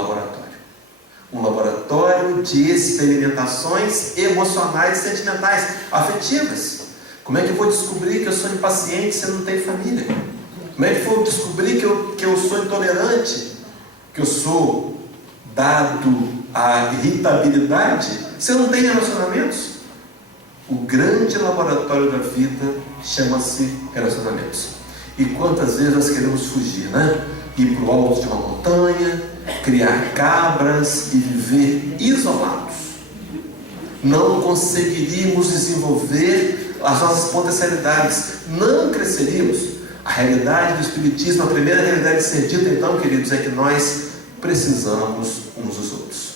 laboratório de experimentações emocionais, sentimentais, afetivas. Como é que eu vou descobrir que eu sou impaciente se eu não tenho família? Como é que eu vou descobrir que eu sou intolerante, que eu sou dado a irritabilidade, você não tem relacionamentos. O grande laboratório da vida chama-se relacionamentos. E quantas vezes nós queremos fugir, né? Ir para o alto de uma montanha, criar cabras e viver isolados. Não conseguiríamos desenvolver as nossas potencialidades, não cresceríamos. A realidade do Espiritismo, a primeira realidade de ser dita, então, queridos, é que nós precisamos uns dos outros.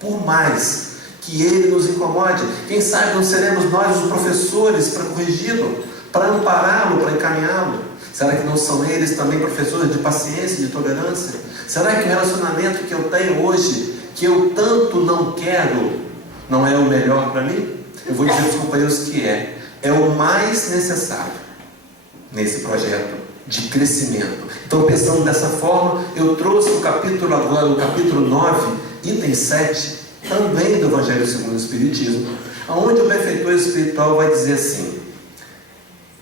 Por mais que ele nos incomode, quem sabe não seremos nós os professores para corrigi-lo, para ampará-lo, para encaminhá-lo? Será que não são eles também professores de paciência e de tolerância? Será que o relacionamento que eu tenho hoje, que eu tanto não quero, não é o melhor para mim? Eu vou dizer aos companheiros que é o mais necessário nesse projeto de crescimento. Então, pensando dessa forma, eu trouxe o capítulo agora, o capítulo 9, item 7, também do Evangelho segundo o Espiritismo, onde o benfeitor espiritual vai dizer assim: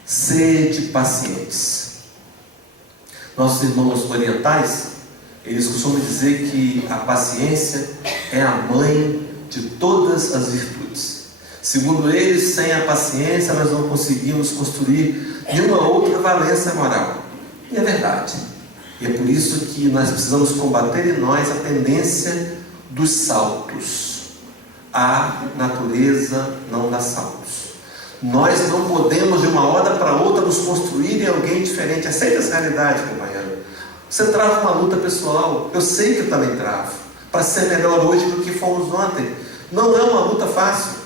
sede pacientes. Nossos irmãos orientais, eles costumam dizer que a paciência é a mãe de todas as virtudes. Segundo eles, sem a paciência nós não conseguimos construir nenhuma outra valência moral. E é verdade. E é por isso que nós precisamos combater em nós a tendência dos saltos. A natureza não dá saltos. Nós não podemos de uma hora para outra nos construir em alguém diferente. Aceita essa realidade, companheiro. Você trava uma luta pessoal. Eu sei que eu também travo. Para ser melhor hoje do que fomos ontem. Não é uma luta fácil.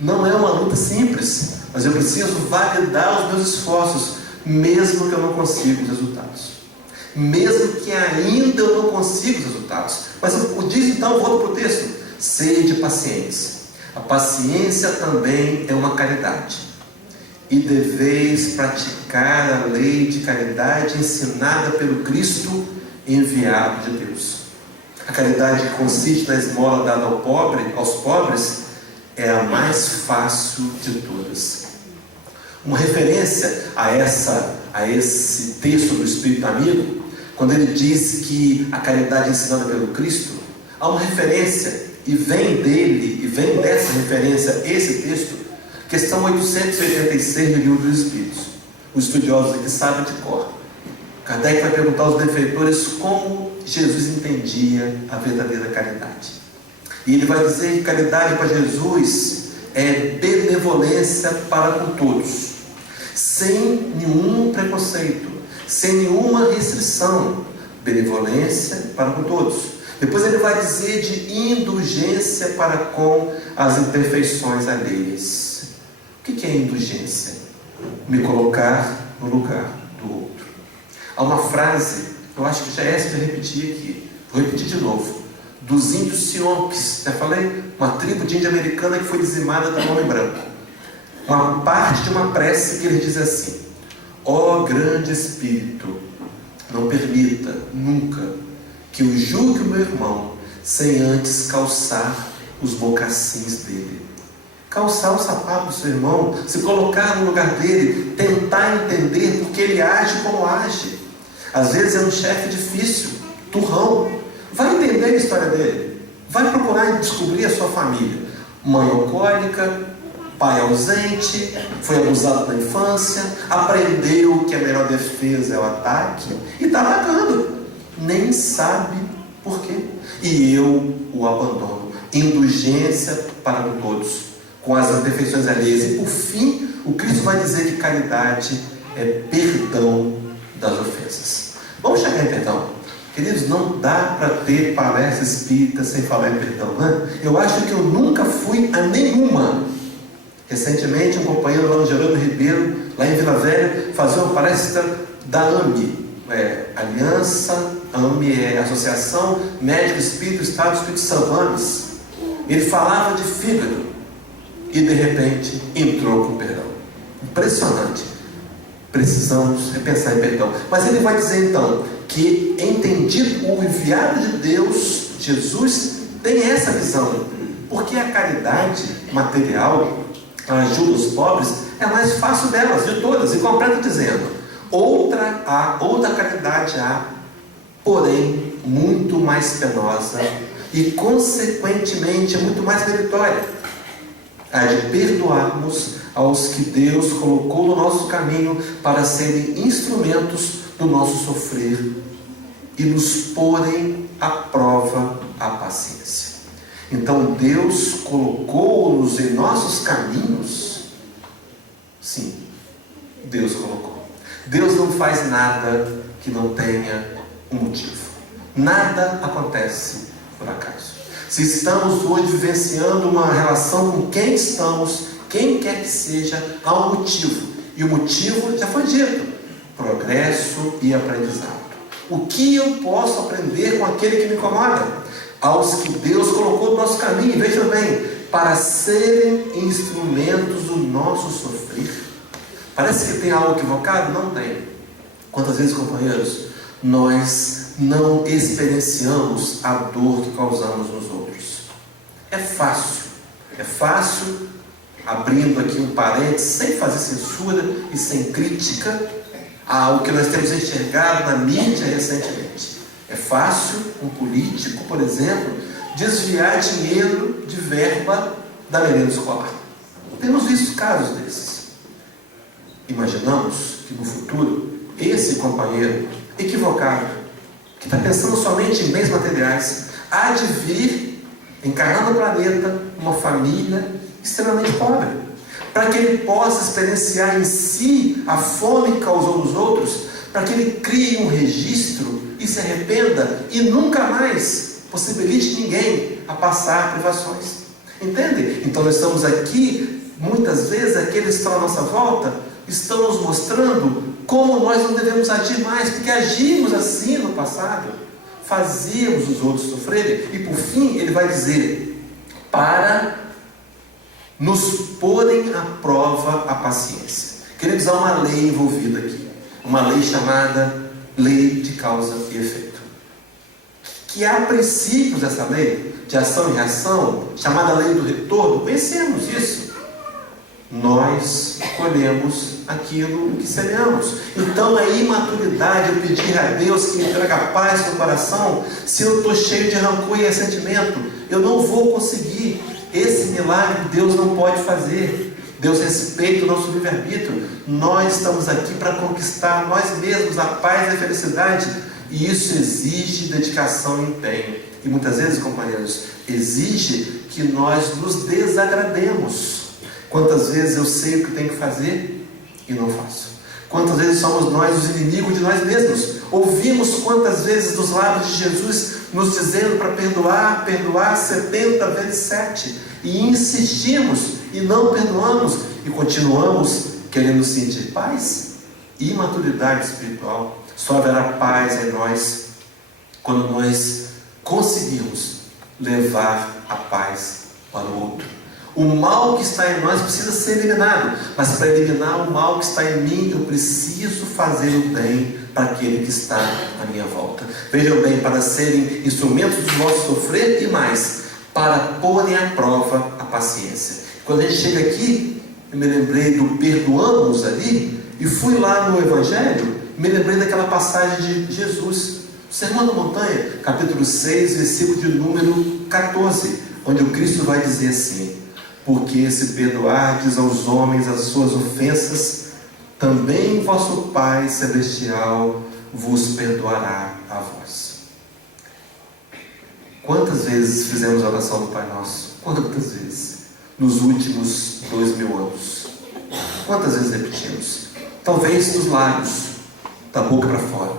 Não é uma luta simples. Mas eu preciso validar os meus esforços, mesmo que eu não consiga os resultados. Mesmo que ainda eu não consiga os resultados. Mas o diz então, volto para o texto: sede pacientes. A paciência também é uma caridade. E deveis praticar a lei de caridade ensinada pelo Cristo enviado de Deus. A caridade que consiste na esmola dada aos pobres é a mais fácil de todas. Uma referência a esse texto do Espírito Amigo, quando ele diz que a caridade é ensinada pelo Cristo, há uma referência, e vem dessa referência esse texto, questão 886 do Livro dos Espíritos. Os estudiosos aqui sabem de cor. Kardec vai perguntar aos benfeitores como Jesus entendia a verdadeira caridade. E ele vai dizer que caridade para Jesus é benevolência para com todos, sem nenhum preconceito, sem nenhuma restrição. Benevolência para com todos. Depois ele vai dizer de indulgência para com as imperfeições alheias. O que é indulgência? Me colocar no lugar do outro. Há uma frase, eu acho que já é essa que eu repeti aqui, vou repetir de novo, dos índios Siompes. Já falei, uma tribo de índia americana que foi dizimada pelo homem branco. Uma parte de uma prece que ele diz assim: ó grande Espírito, não permita nunca que eu julgue o meu irmão sem antes calçar os mocassins dele. Calçar o sapato do seu irmão, se colocar no lugar dele, tentar entender porque ele age como age. Às vezes é um chefe difícil, turrão. Vai entender a história dele. Vai procurar descobrir a sua família. Mãe alcoólica, pai ausente, foi abusado na infância, aprendeu que a melhor defesa é o ataque e está atacando. Nem sabe por quê. E eu o abandono. Indulgência para todos, com as imperfeições alheias. E por fim, o Cristo vai dizer que caridade é perdão das ofensas. Vamos chegar em perdão. Queridos, não dá para ter palestra espírita sem falar em perdão, né? Eu acho que eu nunca fui a nenhuma. Recentemente, um companheiro lá no Gerando Ribeiro, lá em Vila Velha, fazia uma palestra da AME. Aliança, AME é Associação Médico Espírito Estado do Espírito Santo, AMES. Ele falava de fígado e de repente entrou com perdão. Impressionante. Precisamos repensar em perdão. Mas ele vai dizer então que, entendido o enviado de Deus, Jesus, tem essa visão, porque a caridade material, a ajuda aos pobres, é a mais fácil delas, de todas, e completa dizendo: outra caridade há, porém muito mais penosa e, consequentemente, é muito mais meritória, a de perdoarmos aos que Deus colocou no nosso caminho para serem instrumentos do nosso sofrer e nos porem à prova a paciência. Então Deus colocou-nos em nossos caminhos? Sim, Deus colocou. Deus não faz nada que não tenha um motivo. Nada acontece por acaso. Se estamos hoje vivenciando uma relação com quem estamos, quem quer que seja, há um motivo. E o motivo já foi dito: progresso e aprendizado. O que eu posso aprender com aquele que me incomoda? Aos que Deus colocou no nosso caminho, vejam bem, para serem instrumentos do nosso sofrer. Parece que tem algo equivocado? Não tem. Quantas vezes, companheiros, nós não experienciamos a dor que causamos nos outros? É fácil, abrindo aqui um parênteses, sem fazer censura e sem crítica ao que nós temos enxergado na mídia recentemente. É fácil um político, por exemplo, desviar dinheiro de verba da merenda escolar. Temos visto casos desses. Imaginamos que no futuro, esse companheiro equivocado, que está pensando somente em bens materiais, há de vir, encarnar no planeta, uma família extremamente pobre, para que ele possa experienciar em si a fome que causou nos outros, para que ele crie um registro e se arrependa e nunca mais possibilite ninguém a passar privações. Entende? Então nós estamos aqui, muitas vezes aqueles que estão à nossa volta estão nos mostrando como nós não devemos agir mais, porque agimos assim no passado, fazíamos os outros sofrerem. E por fim ele vai dizer: para nos porem à prova a paciência. Queremos usar uma lei envolvida aqui, uma lei chamada lei de causa e efeito, que há princípios dessa lei de ação e reação, chamada lei do retorno. Conhecemos isso. Nós colhemos aquilo que semeamos. Então é imaturidade eu pedir a Deus que me traga paz no coração. Se eu estou cheio de rancor e ressentimento, eu não vou conseguir. Esse milagre Deus não pode fazer. Deus respeita o nosso livre-arbítrio. Nós estamos aqui para conquistar nós mesmos a paz e a felicidade, e isso exige dedicação e empenho. E muitas vezes, companheiros, exige que nós nos desagrademos. Quantas vezes eu sei o que tenho que fazer e não faço? Quantas vezes somos nós os inimigos de nós mesmos? Ouvimos quantas vezes dos lábios de Jesus nos dizendo para perdoar 70 vezes 7, e insistimos e não perdoamos e continuamos querendo sentir paz? Imaturidade espiritual. Só haverá paz em nós quando nós conseguirmos levar a paz para o outro. O mal que está em nós precisa ser eliminado, mas para eliminar o mal que está em mim, eu preciso fazer o bem para aquele que está à minha volta. Vejam bem, para serem instrumentos do nosso sofrer e mais, para porem à prova a paciência. Quando a gente chega aqui, eu me lembrei do perdoamos ali, e fui lá no Evangelho, me lembrei daquela passagem de Jesus, Sermão da Montanha, capítulo 6, versículo de número 14, onde o Cristo vai dizer assim: porque se perdoardes aos homens as suas ofensas, também vosso Pai Celestial vos perdoará a vós. Quantas vezes fizemos a oração do Pai Nosso? Quantas vezes? Nos últimos 2000 anos. Quantas vezes repetimos? Talvez dos lábios, da boca para fora.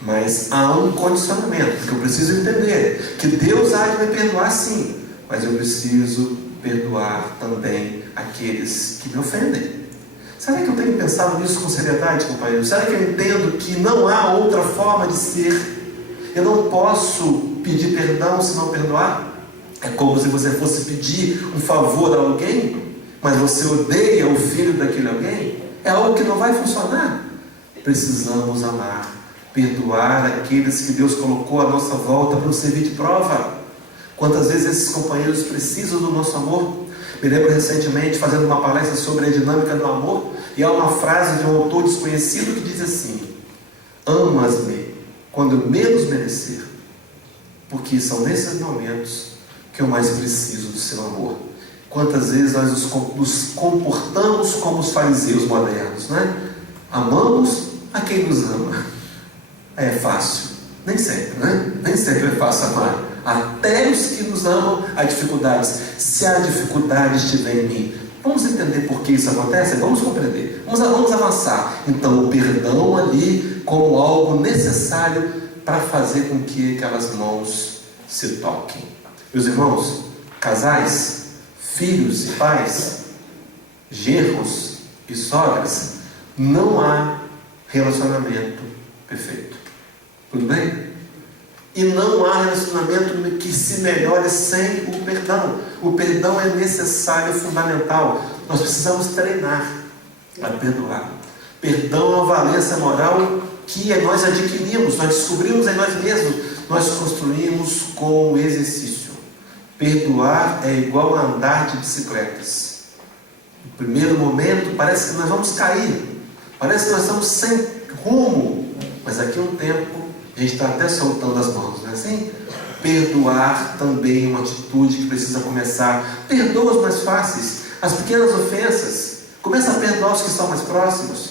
Mas há um condicionamento, que eu preciso entender, que Deus há de me perdoar sim, mas eu preciso perdoar também aqueles que me ofendem. Será que eu tenho pensado nisso com seriedade, companheiro? Será que eu entendo que não há outra forma de ser? Eu não posso pedir perdão se não perdoar? É como se você fosse pedir um favor a alguém, mas você odeia o filho daquele alguém? É algo que não vai funcionar. Precisamos amar, perdoar aqueles que Deus colocou à nossa volta para nos servir de prova. Quantas vezes esses companheiros precisam do nosso amor? Me lembro recentemente fazendo uma palestra sobre a dinâmica do amor, e há uma frase de um autor desconhecido que diz assim: amas-me quando eu menos merecer, porque são nesses momentos que eu mais preciso do seu amor. Quantas vezes nós nos comportamos como os fariseus modernos, né? Amamos a quem nos ama. É fácil. Nem sempre, né? Nem sempre é fácil amar. Até os que nos amam há dificuldades. Se a dificuldade estiver em mim, vamos entender por que isso acontece? Vamos compreender. Vamos avançar. Então, o perdão ali como algo necessário para fazer com que aquelas mãos se toquem. Meus irmãos, casais, filhos e pais, genros e sogras, não há relacionamento perfeito. Tudo bem? E não há relacionamento que se melhore sem o perdão. O perdão é necessário, fundamental. Nós precisamos treinar a perdoar. Perdão é uma valência moral que nós adquirimos, nós descobrimos em nós mesmos, nós construímos com o exercício. Perdoar é igual a andar de bicicletas. No primeiro momento parece que nós vamos cair, parece que nós estamos sem rumo, mas daqui a um tempo a gente está até soltando as mãos, não é assim? Perdoar também é uma atitude que precisa começar. Perdoa os mais fáceis, as pequenas ofensas. Começa a perdoar os que estão mais próximos,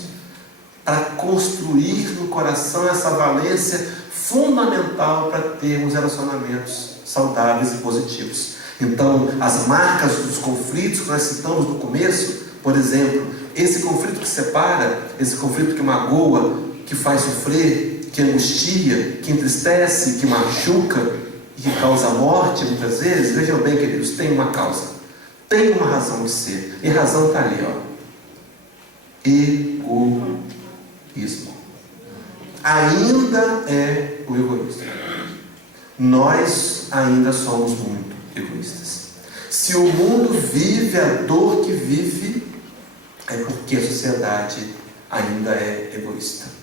para construir no coração essa valência fundamental para termos relacionamentos saudáveis e positivos. Então, as marcas dos conflitos que nós citamos no começo, por exemplo, esse conflito que separa, esse conflito que magoa, que faz sofrer, que angustia, que entristece, que machuca e que causa morte muitas vezes, vejam bem, queridos, tem uma causa, tem uma razão de ser, e a razão está ali, ó. Egoísmo. Ainda é o egoísmo. Nós ainda somos muito egoístas. Se o mundo vive a dor que vive, é porque a sociedade ainda é egoísta.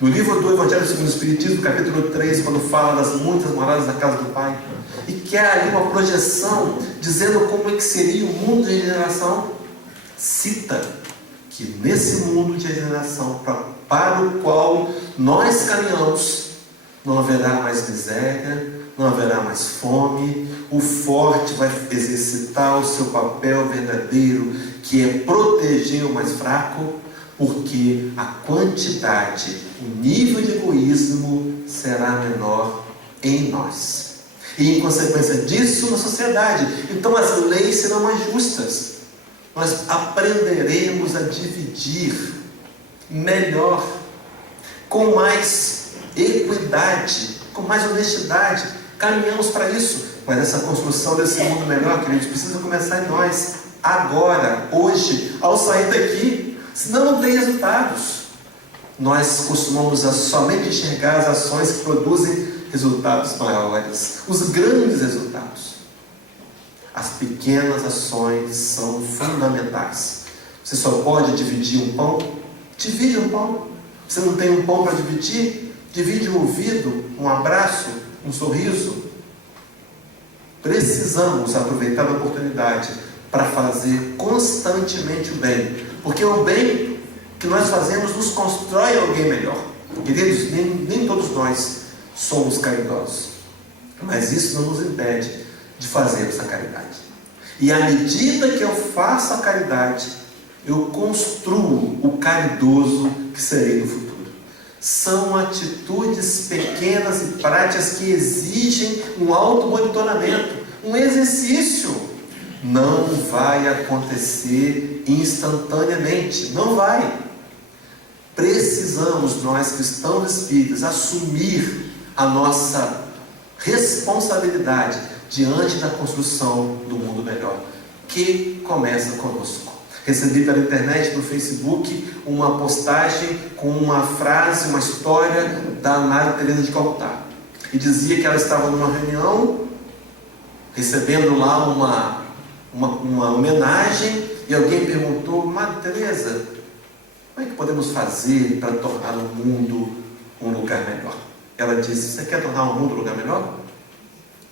No livro do Evangelho segundo o Espiritismo, capítulo 3, quando fala das muitas moradas da casa do Pai, e que há ali uma projeção dizendo como é que seria o mundo de regeneração, cita que nesse mundo de regeneração para o qual nós caminhamos, não haverá mais miséria, não haverá mais fome, o forte vai exercitar o seu papel verdadeiro, que é proteger o mais fraco, porque a quantidade, o nível de egoísmo será menor em nós. E em consequência disso, na sociedade. Então as leis serão mais justas. Nós aprenderemos a dividir melhor, com mais equidade, com mais honestidade. Caminhamos para isso. Mas essa construção desse mundo melhor, queridos, precisa começar em nós, agora, hoje, ao sair daqui, senão não tem resultados. Nós costumamos somente enxergar as ações que produzem resultados maiores, os grandes resultados. As pequenas ações são fundamentais. Você só pode dividir um pão? Divide um pão. Você não tem um pão para dividir? Divide um ouvido, um abraço, um sorriso. Precisamos aproveitar a oportunidade para fazer constantemente o bem, porque o bem que nós fazemos nos constrói alguém melhor. Queridos, nem todos nós somos caridosos, mas isso não nos impede de fazer essa caridade. E à medida que eu faço a caridade, eu construo o caridoso que serei no futuro. São atitudes pequenas e práticas que exigem um auto-monitoramento, um exercício. Não vai acontecer instantaneamente, não vai. Precisamos, nós cristãos espíritas, assumir a nossa responsabilidade diante da construção do mundo melhor, que começa conosco. Recebi pela internet, no Facebook, uma postagem com uma frase, uma história da Madre Teresa de Calcutá. E dizia que ela estava numa reunião, recebendo lá uma homenagem, e alguém perguntou: Madre Teresa, como é que podemos fazer para tornar o mundo um lugar melhor? Ela disse: você quer tornar o mundo um lugar melhor?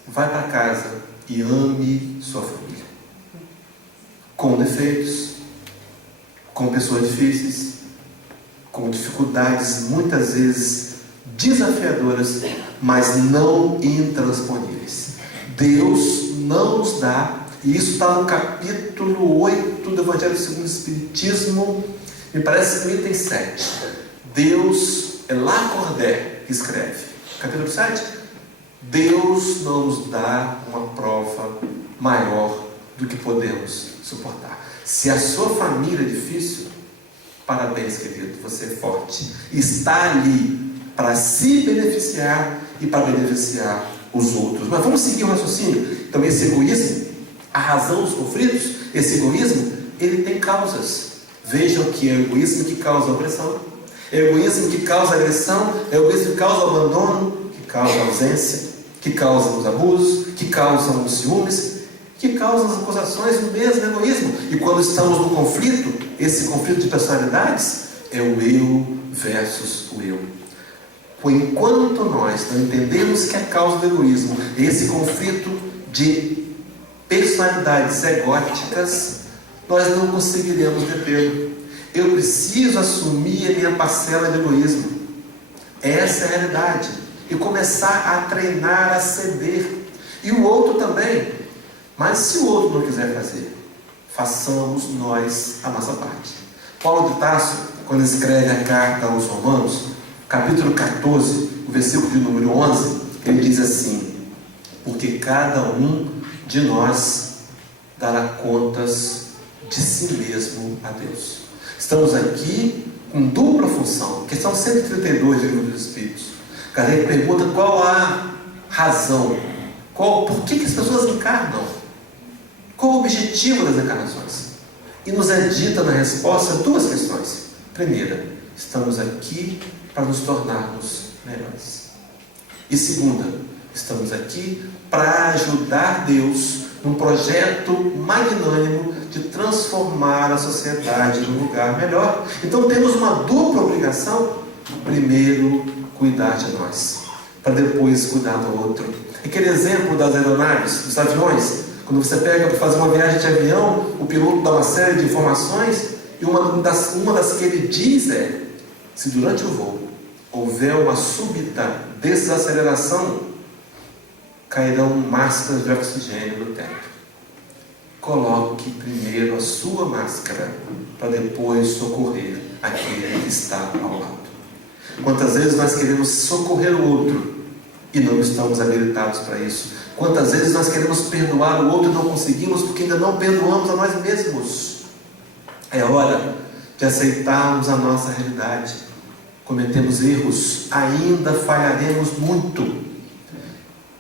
Vai para casa e ame sua família. Com defeitos, com pessoas difíceis, com dificuldades muitas vezes desafiadoras, mas não intransponíveis. Deus não nos dá, e isso está no capítulo 8 do Evangelho segundo o Espiritismo, me parece que no item 7. Deus, é Lacordaire que escreve, capítulo 7. Deus não nos dá uma prova maior do que podemos suportar. Se a sua família é difícil, parabéns, querido, você é forte. Está ali para se beneficiar e para beneficiar os outros. Mas vamos seguir o raciocínio. Então, esse egoísmo, a razão dos conflitos, esse egoísmo, ele tem causas. Vejam que é o egoísmo que causa opressão, é o egoísmo que causa agressão, é o egoísmo que causa abandono, que causa ausência, que causa os abusos, que causa os ciúmes, que causa as acusações do mesmo egoísmo. E quando estamos no conflito, esse conflito de personalidades é o eu versus o eu. Enquanto nós não entendemos que a causa do egoísmo é esse conflito de personalidades egóticas, nós não conseguiremos detê-lo. Eu preciso assumir a minha parcela de egoísmo. Essa é a realidade. E começar a treinar a ceder. E o outro também. Mas se o outro não quiser fazer, façamos nós a nossa parte. Paulo de Tarso, quando escreve a carta aos Romanos, capítulo 14, o versículo de número 11, ele diz assim: porque cada um de nós dará contas de si mesmo a Deus. Estamos aqui com dupla função. Questão 132 do Livro dos Espíritos. Kardec pergunta qual a razão, por que as pessoas encarnam, qual o objetivo das encarnações. E nos é dita na resposta duas questões. Primeira, estamos aqui para nos tornarmos melhores. E segunda, estamos aqui para ajudar Deus num projeto magnânimo de transformar a sociedade num lugar melhor. Então temos uma dupla obrigação. Primeiro, cuidar de nós, para depois cuidar do outro. Aquele exemplo das aeronaves, dos aviões, quando você pega para fazer uma viagem de avião, o piloto dá uma série de informações, e uma das que ele diz é: se durante o voo houver uma súbita desaceleração, cairão máscaras de oxigênio no teto. Coloque primeiro a sua máscara, para depois socorrer aquele que está ao lado. Quantas vezes nós queremos socorrer o outro e não estamos habilitados para isso? Quantas vezes nós queremos perdoar o outro e não conseguimos porque ainda não perdoamos a nós mesmos? É hora de aceitarmos a nossa realidade. Cometemos erros, ainda falharemos muito.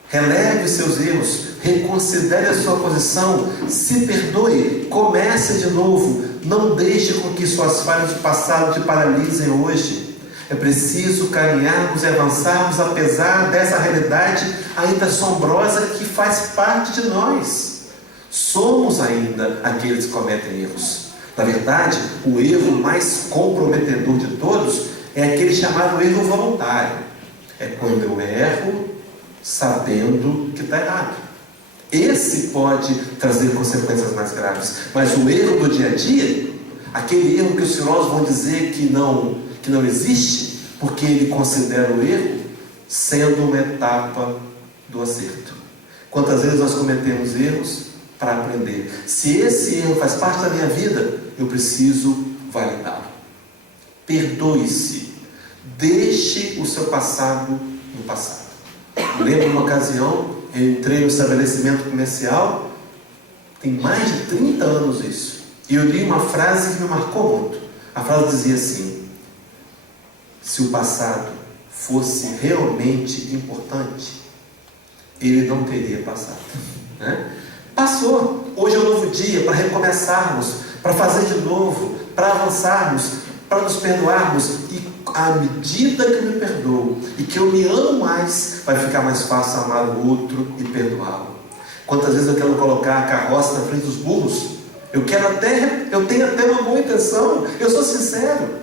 Releve seus erros, reconsidere a sua posição, se perdoe, comece de novo. Não deixe com que suas falhas do passado te paralisem hoje. É preciso caminharmos e avançarmos apesar dessa realidade ainda assombrosa que faz parte de nós. Somos ainda aqueles que cometem erros. Na verdade, o erro mais comprometedor de todos é aquele chamado erro voluntário. É quando eu erro sabendo que está errado. Esse pode trazer consequências mais graves. Mas o erro do dia a dia, aquele erro que os filósofos vão dizer que não existe, porque ele considera o erro sendo uma etapa do acerto. Quantas vezes nós cometemos erros para aprender? Se esse erro faz parte da minha vida, eu preciso validá-lo. Perdoe-se. Deixe o seu passado no passado. Eu lembro uma ocasião, eu entrei no estabelecimento comercial, tem mais de 30 anos isso, e eu li uma frase que me marcou muito. A frase dizia assim: se o passado fosse realmente importante, ele não teria passado, né? Passou. Hoje é um novo dia para recomeçarmos, para fazer de novo, para avançarmos, para nos perdoarmos. E à medida que eu me perdoo e que eu me amo mais, vai ficar mais fácil amar o outro e perdoá-lo. Quantas vezes eu quero colocar a carroça na frente dos burros? Eu tenho até uma boa intenção, eu sou sincero,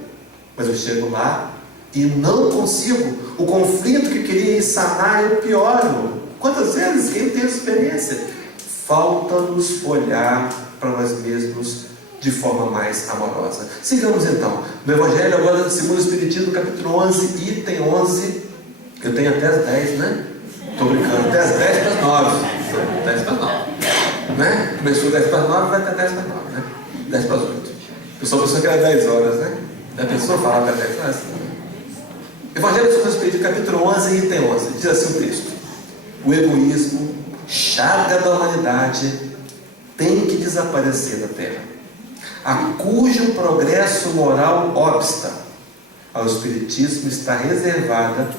mas eu chego lá e não consigo. O conflito que queria sanar eu pioro. Quantas vezes? Quem tem experiência? Falta-nos olhar para nós mesmos de forma mais amorosa. Sigamos então. No Evangelho agora, segundo o Espiritismo, capítulo 11, item 11, Eu tenho até as 10, né? Estou brincando, até as 10 para as 9. 10 para as 9. Né? Começou 10 para as 9, vai até 10 para as 9, né? 10 para as 8. O pessoal pensou que era 10 horas, né? A pessoa fala até 10 horas. Evangelho segundo o Espírito, capítulo 11, item 11. Diz assim o texto: o egoísmo, chaga da humanidade, tem que desaparecer da terra, a cujo progresso moral obsta. Ao Espiritismo está reservada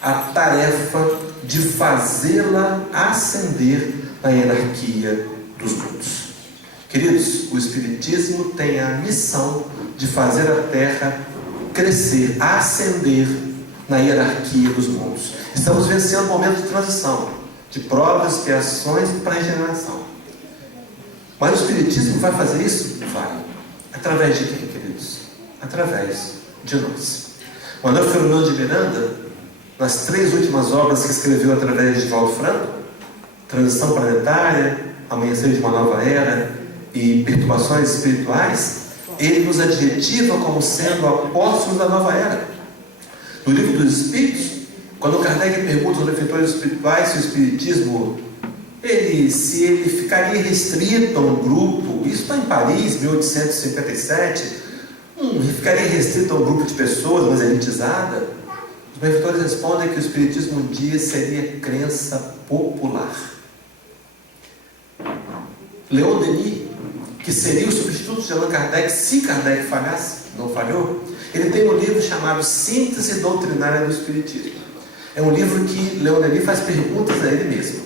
a tarefa de fazê-la ascender na hierarquia dos mundos. Queridos, o Espiritismo tem a missão de fazer a Terra crescer, ascender na hierarquia dos mundos. Estamos vencendo um momento de transição, de provas, expiações para regeneração. Mas o Espiritismo vai fazer isso? Vai. Através de quem, queridos? Através de nós. Manuel Filomeno de Miranda, nas 3 últimas obras que escreveu através de Valdo Franco, Transição Planetária, Amanhecer de uma Nova Era e Perturbações Espirituais, ele nos adjetiva como sendo apóstolos da nova era. No Livro dos Espíritos, quando Kardec pergunta aos benfeitores espirituais se o Espiritismo, se ele ficaria restrito a um grupo, isso está em Paris, 1857, ficaria restrito a um grupo de pessoas, mas elitizada, os benfeitores respondem que o Espiritismo um dia seria crença popular. Leon Denis, que seria o substituto de Allan Kardec, se Kardec falhasse, não falhou, ele tem um livro chamado Síntese Doutrinária do Espiritismo. É um livro que Leon Denis faz perguntas a ele mesmo.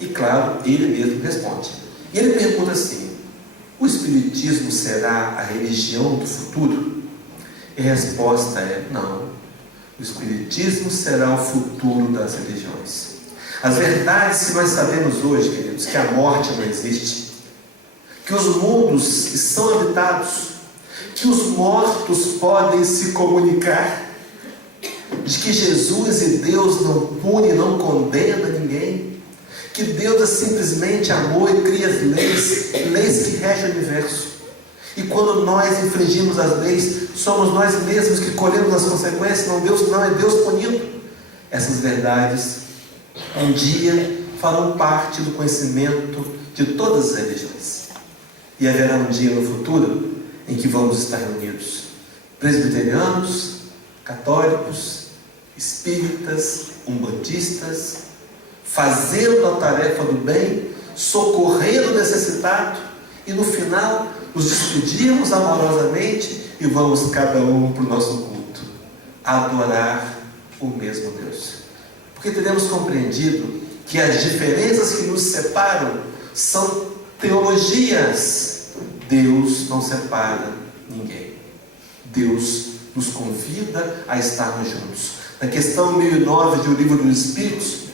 E claro, ele mesmo responde. E ele pergunta assim: o Espiritismo será a religião do futuro? E a resposta é: não. O Espiritismo será o futuro das religiões. As verdades que nós sabemos hoje, queridos, que a morte não existe, que os mundos são habitados, que os mortos podem se comunicar, de que Jesus e Deus não pune, não condena ninguém, que Deus é simplesmente amor e cria as leis que regem o universo. E quando nós infringimos as leis, somos nós mesmos que colhemos as consequências, não é Deus punindo. Essas verdades um dia farão parte do conhecimento de todas as religiões. E haverá um dia no futuro em que vamos estar reunidos, presbiterianos, católicos, espíritas, umbandistas, fazendo a tarefa do bem, socorrendo o necessitado, e no final nos despedimos amorosamente e vamos cada um para o nosso culto, adorar o mesmo Deus. Porque teremos compreendido que as diferenças que nos separam são teologias. Deus não separa ninguém. Deus nos convida a estarmos juntos. Na questão 1009 de O Livro dos Espíritos,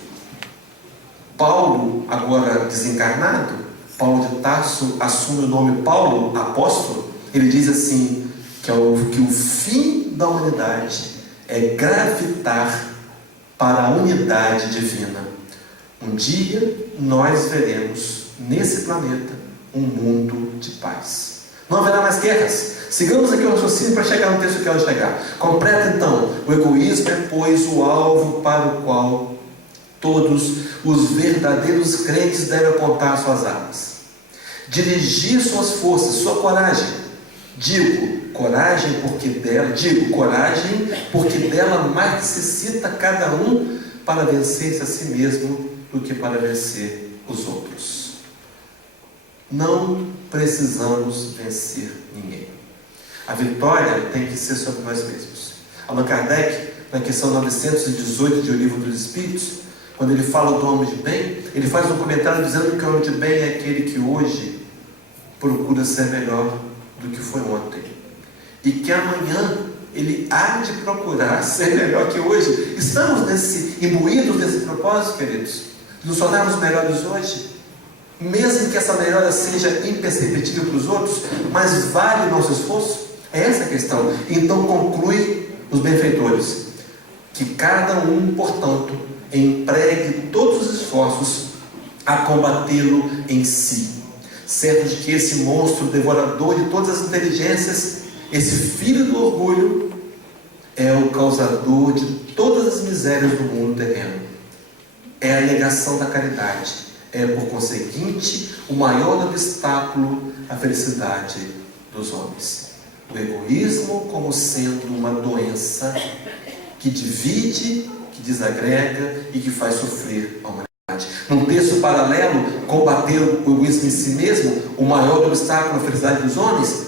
Paulo, agora desencarnado, Paulo de Tarso assume o nome Paulo, apóstolo. Ele diz assim, que o fim da humanidade é gravitar para a unidade divina. Um dia nós veremos nesse planeta um mundo de paz. Não haverá mais guerras. Sigamos aqui o raciocínio para chegar no texto que eu quero chegar. Completa então: o egoísmo é, pois, o alvo para o qual todos os verdadeiros crentes devem apontar suas armas, dirigir suas forças, sua coragem. Digo coragem porque dela mais necessita cada um para vencer-se a si mesmo do que para vencer os outros. Não precisamos vencer ninguém. A vitória tem que ser sobre nós mesmos. Allan Kardec, na questão 918 de O Livro dos Espíritos, quando ele fala do homem de bem, ele faz um comentário dizendo que o homem de bem é aquele que hoje procura ser melhor do que foi ontem, e que amanhã ele há de procurar ser melhor que hoje. Estamos imbuídos desse propósito, queridos, de nos tornarmos melhores hoje, mesmo que essa melhora seja imperceptível para os outros, mas vale o nosso esforço? É essa a questão. Então conclui os benfeitores que cada um, portanto, empregue todos os esforços a combatê-lo em si, certo de que esse monstro devorador de todas as inteligências, esse filho do orgulho, é o causador de todas as misérias do mundo terreno. É a negação da caridade. É, por conseguinte, o maior obstáculo à felicidade dos homens. O egoísmo como sendo uma doença que divide, que desagrega e que faz sofrer a humanidade. Num texto paralelo, combater o egoísmo em si mesmo, o maior obstáculo à felicidade dos homens,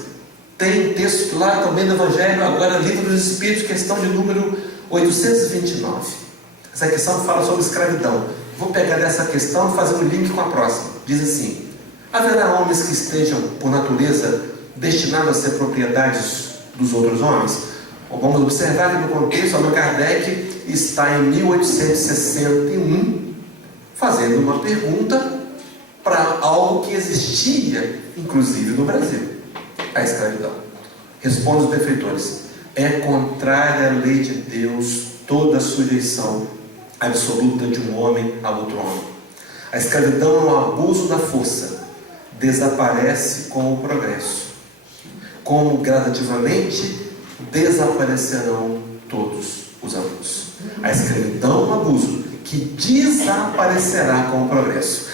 tem um texto lá também no Evangelho, agora Livro dos Espíritos, questão de número 829. Essa questão fala sobre escravidão. Vou pegar dessa questão e fazer um link com a próxima. Diz assim: haverá homens que estejam, por natureza, destinados a ser propriedades dos outros homens? Vamos observar que no contexto, Allan Kardec está em 1861 fazendo uma pergunta para algo que existia, inclusive no Brasil: a escravidão. Responde os benfeitores: é contrária à lei de Deus toda a sujeição absoluta de um homem a outro homem. A escravidão é um abuso da força, desaparece com o progresso, como gradativamente desaparecerão todos os abusos. A escravidão é um abuso que desaparecerá com o progresso.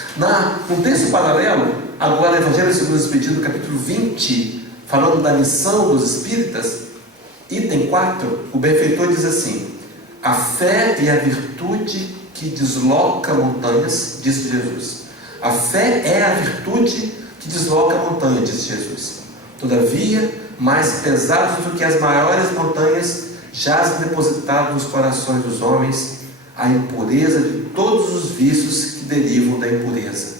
No texto paralelo, agora Evangelho segundo o Espiritismo, capítulo 20, falando da missão dos espíritas, item 4, o benfeitor diz assim: a fé e a virtude que desloca montanhas, disse Jesus. A fé é a virtude que desloca a montanha, disse Jesus. Todavia, mais pesados do que as maiores montanhas, jazem depositados nos corações dos homens a impureza de todos os vícios que derivam da impureza.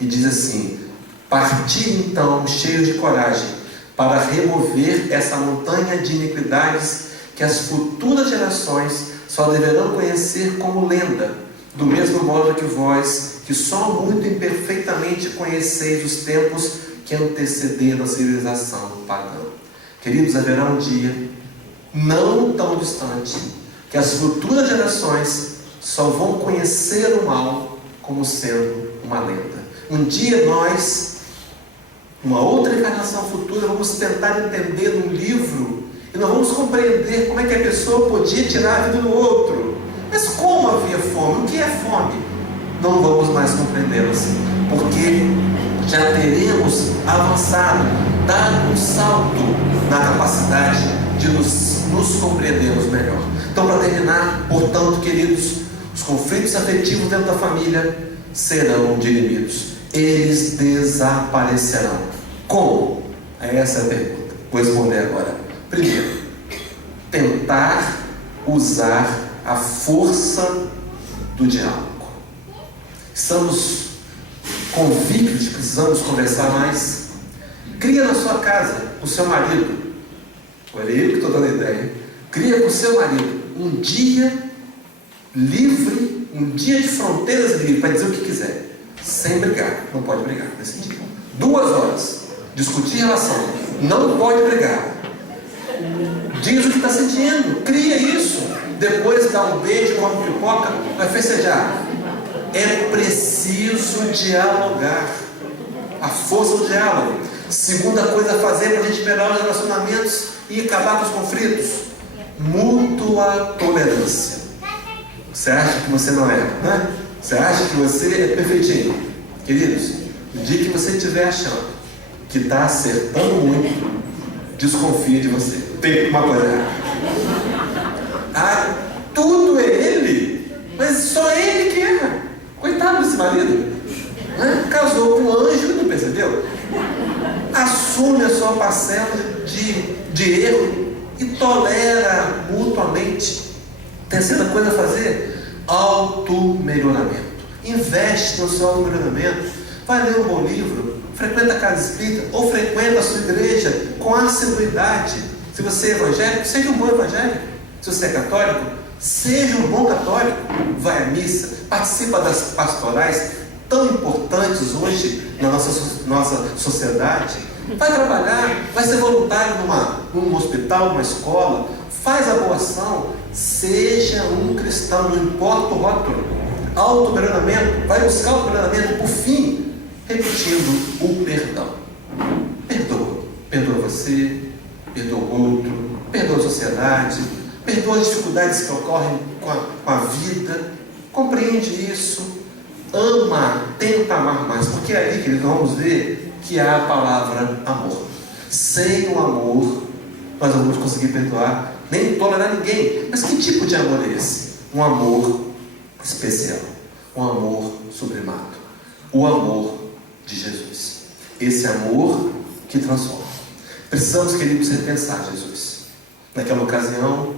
E diz assim: partir então, cheios de coragem, para remover essa montanha de iniquidades que as futuras gerações só deverão conhecer como lenda, do mesmo modo que vós, que só muito imperfeitamente conheceis os tempos que antecederam a civilização pagã. Queridos, haverá um dia, não tão distante, que as futuras gerações só vão conhecer o mal como sendo uma lenda. Um dia nós, uma outra encarnação futura, vamos tentar entender um livro e nós vamos compreender como é que a pessoa podia tirar a vida do outro. Mas como havia fome? O que é fome? Não vamos mais compreender assim, porque já teremos avançado, dado um salto na capacidade de nos compreendermos melhor. Então, para terminar, portanto, queridos, os conflitos afetivos dentro da família serão dirimidos. Eles desaparecerão. Como? Essa é a pergunta. Vou responder agora. Primeiro, tentar usar a força do diálogo. Estamos convictos de que precisamos conversar mais. Cria na sua casa o seu marido. Olha eu que estou dando a ideia. Cria com o seu marido um dia livre, um dia de fronteiras livres, para dizer o que quiser, sem brigar. Não pode brigar nesse dia. 2 horas, discutir relação, não pode brigar. Diz o que está sentindo, cria isso. Depois dá um beijo, come pipoca, vai festejar. É preciso dialogar. A força do diálogo. Segunda coisa a fazer para a gente melhorar os relacionamentos e acabar com os conflitos: mútua tolerância. Você acha que você não é, né? Você acha que você é perfeitinho? Queridos, no dia que você estiver achando que está acertando muito, desconfie de você. Tem uma coisa errada. Tudo é ele, mas só ele que erra. Coitado desse marido, né? Casou com um anjo e não percebeu. Assume a sua parcela de erro e tolera mutuamente. Terceira coisa a fazer: auto-melhoramento. Investe no seu auto-melhoramento. Vai ler um bom livro, frequenta a casa espírita ou frequenta a sua igreja com assiduidade. Se você é evangélico, seja um bom evangélico. Se você é católico, seja um bom católico. Vai à missa, participa das pastorais tão importantes hoje na nossa sociedade. Vai trabalhar, vai ser voluntário num hospital, numa escola. Faz a boa ação. Seja um cristão, não importa o rótulo. Auto-melhoramento, vai buscar o melhoramento. Por fim, repetindo o perdão. Perdoa você, perdoa o outro, perdoa a sociedade, perdoa as dificuldades que ocorrem com a vida, compreende isso, ama, tenta amar mais, porque é aí que nós vamos ver que há a palavra amor. Sem o amor, nós não vamos conseguir perdoar, nem tolerar ninguém. Mas que tipo de amor é esse? Um amor especial, um amor sublimado, o amor de Jesus. Esse amor que transforma. Precisamos, queridos, repensar Jesus. Naquela ocasião,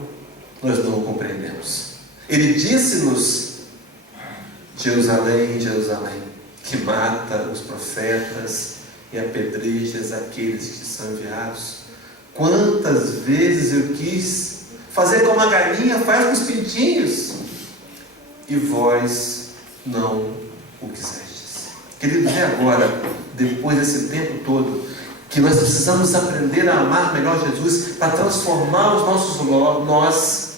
nós não o compreendemos. Ele disse-nos: Jerusalém, Jerusalém, que mata os profetas e apedrejas aqueles que são enviados. Quantas vezes eu quis fazer como a galinha faz com os pintinhos, e vós não o quisestes. Queridos, é agora, depois desse tempo todo, que nós precisamos aprender a amar melhor Jesus, para transformar os nossos nós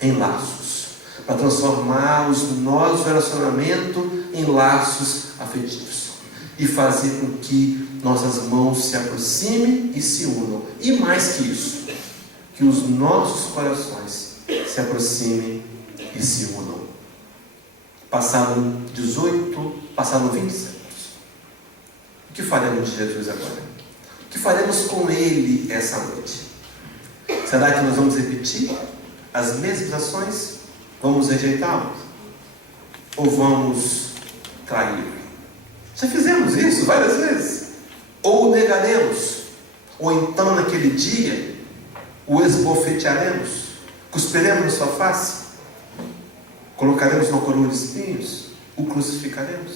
em laços, para transformar os nossos relacionamentos em laços afetivos, e fazer com que nossas mãos se aproximem e se unam, e mais que isso, que os nossos corações se aproximem e se unam. Passaram 20 séculos. O que faremos de Jesus agora? O que faremos com Ele essa noite? Será que nós vamos repetir as mesmas ações? Vamos rejeitá-lo? Ou vamos traí-lo? Já fizemos isso várias vezes. Ou o negaremos, ou então naquele dia o esbofetearemos, cuspiremos na sua face, colocaremos uma coroa de espinhos, o crucificaremos.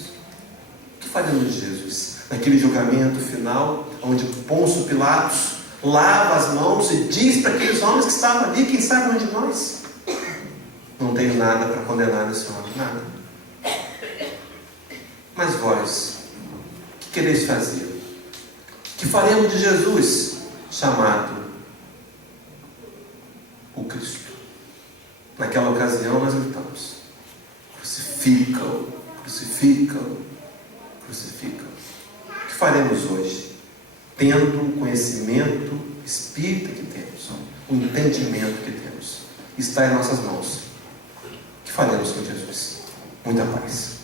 O que faremos de Jesus? Naquele julgamento final, onde Pôncio Pilatos lava as mãos e diz para aqueles homens que estavam ali: quem sabe onde nós? Não tenho nada para condenar nesse homem, nada. Mas vós, o que quereis fazer? O que faremos de Jesus, chamado o Cristo? Naquela ocasião nós gritamos: crucificam, crucificam, crucificam. O que faremos hoje? Tendo o conhecimento espírita que temos, o entendimento que temos, está em nossas mãos. O que faremos com Jesus? Muita paz.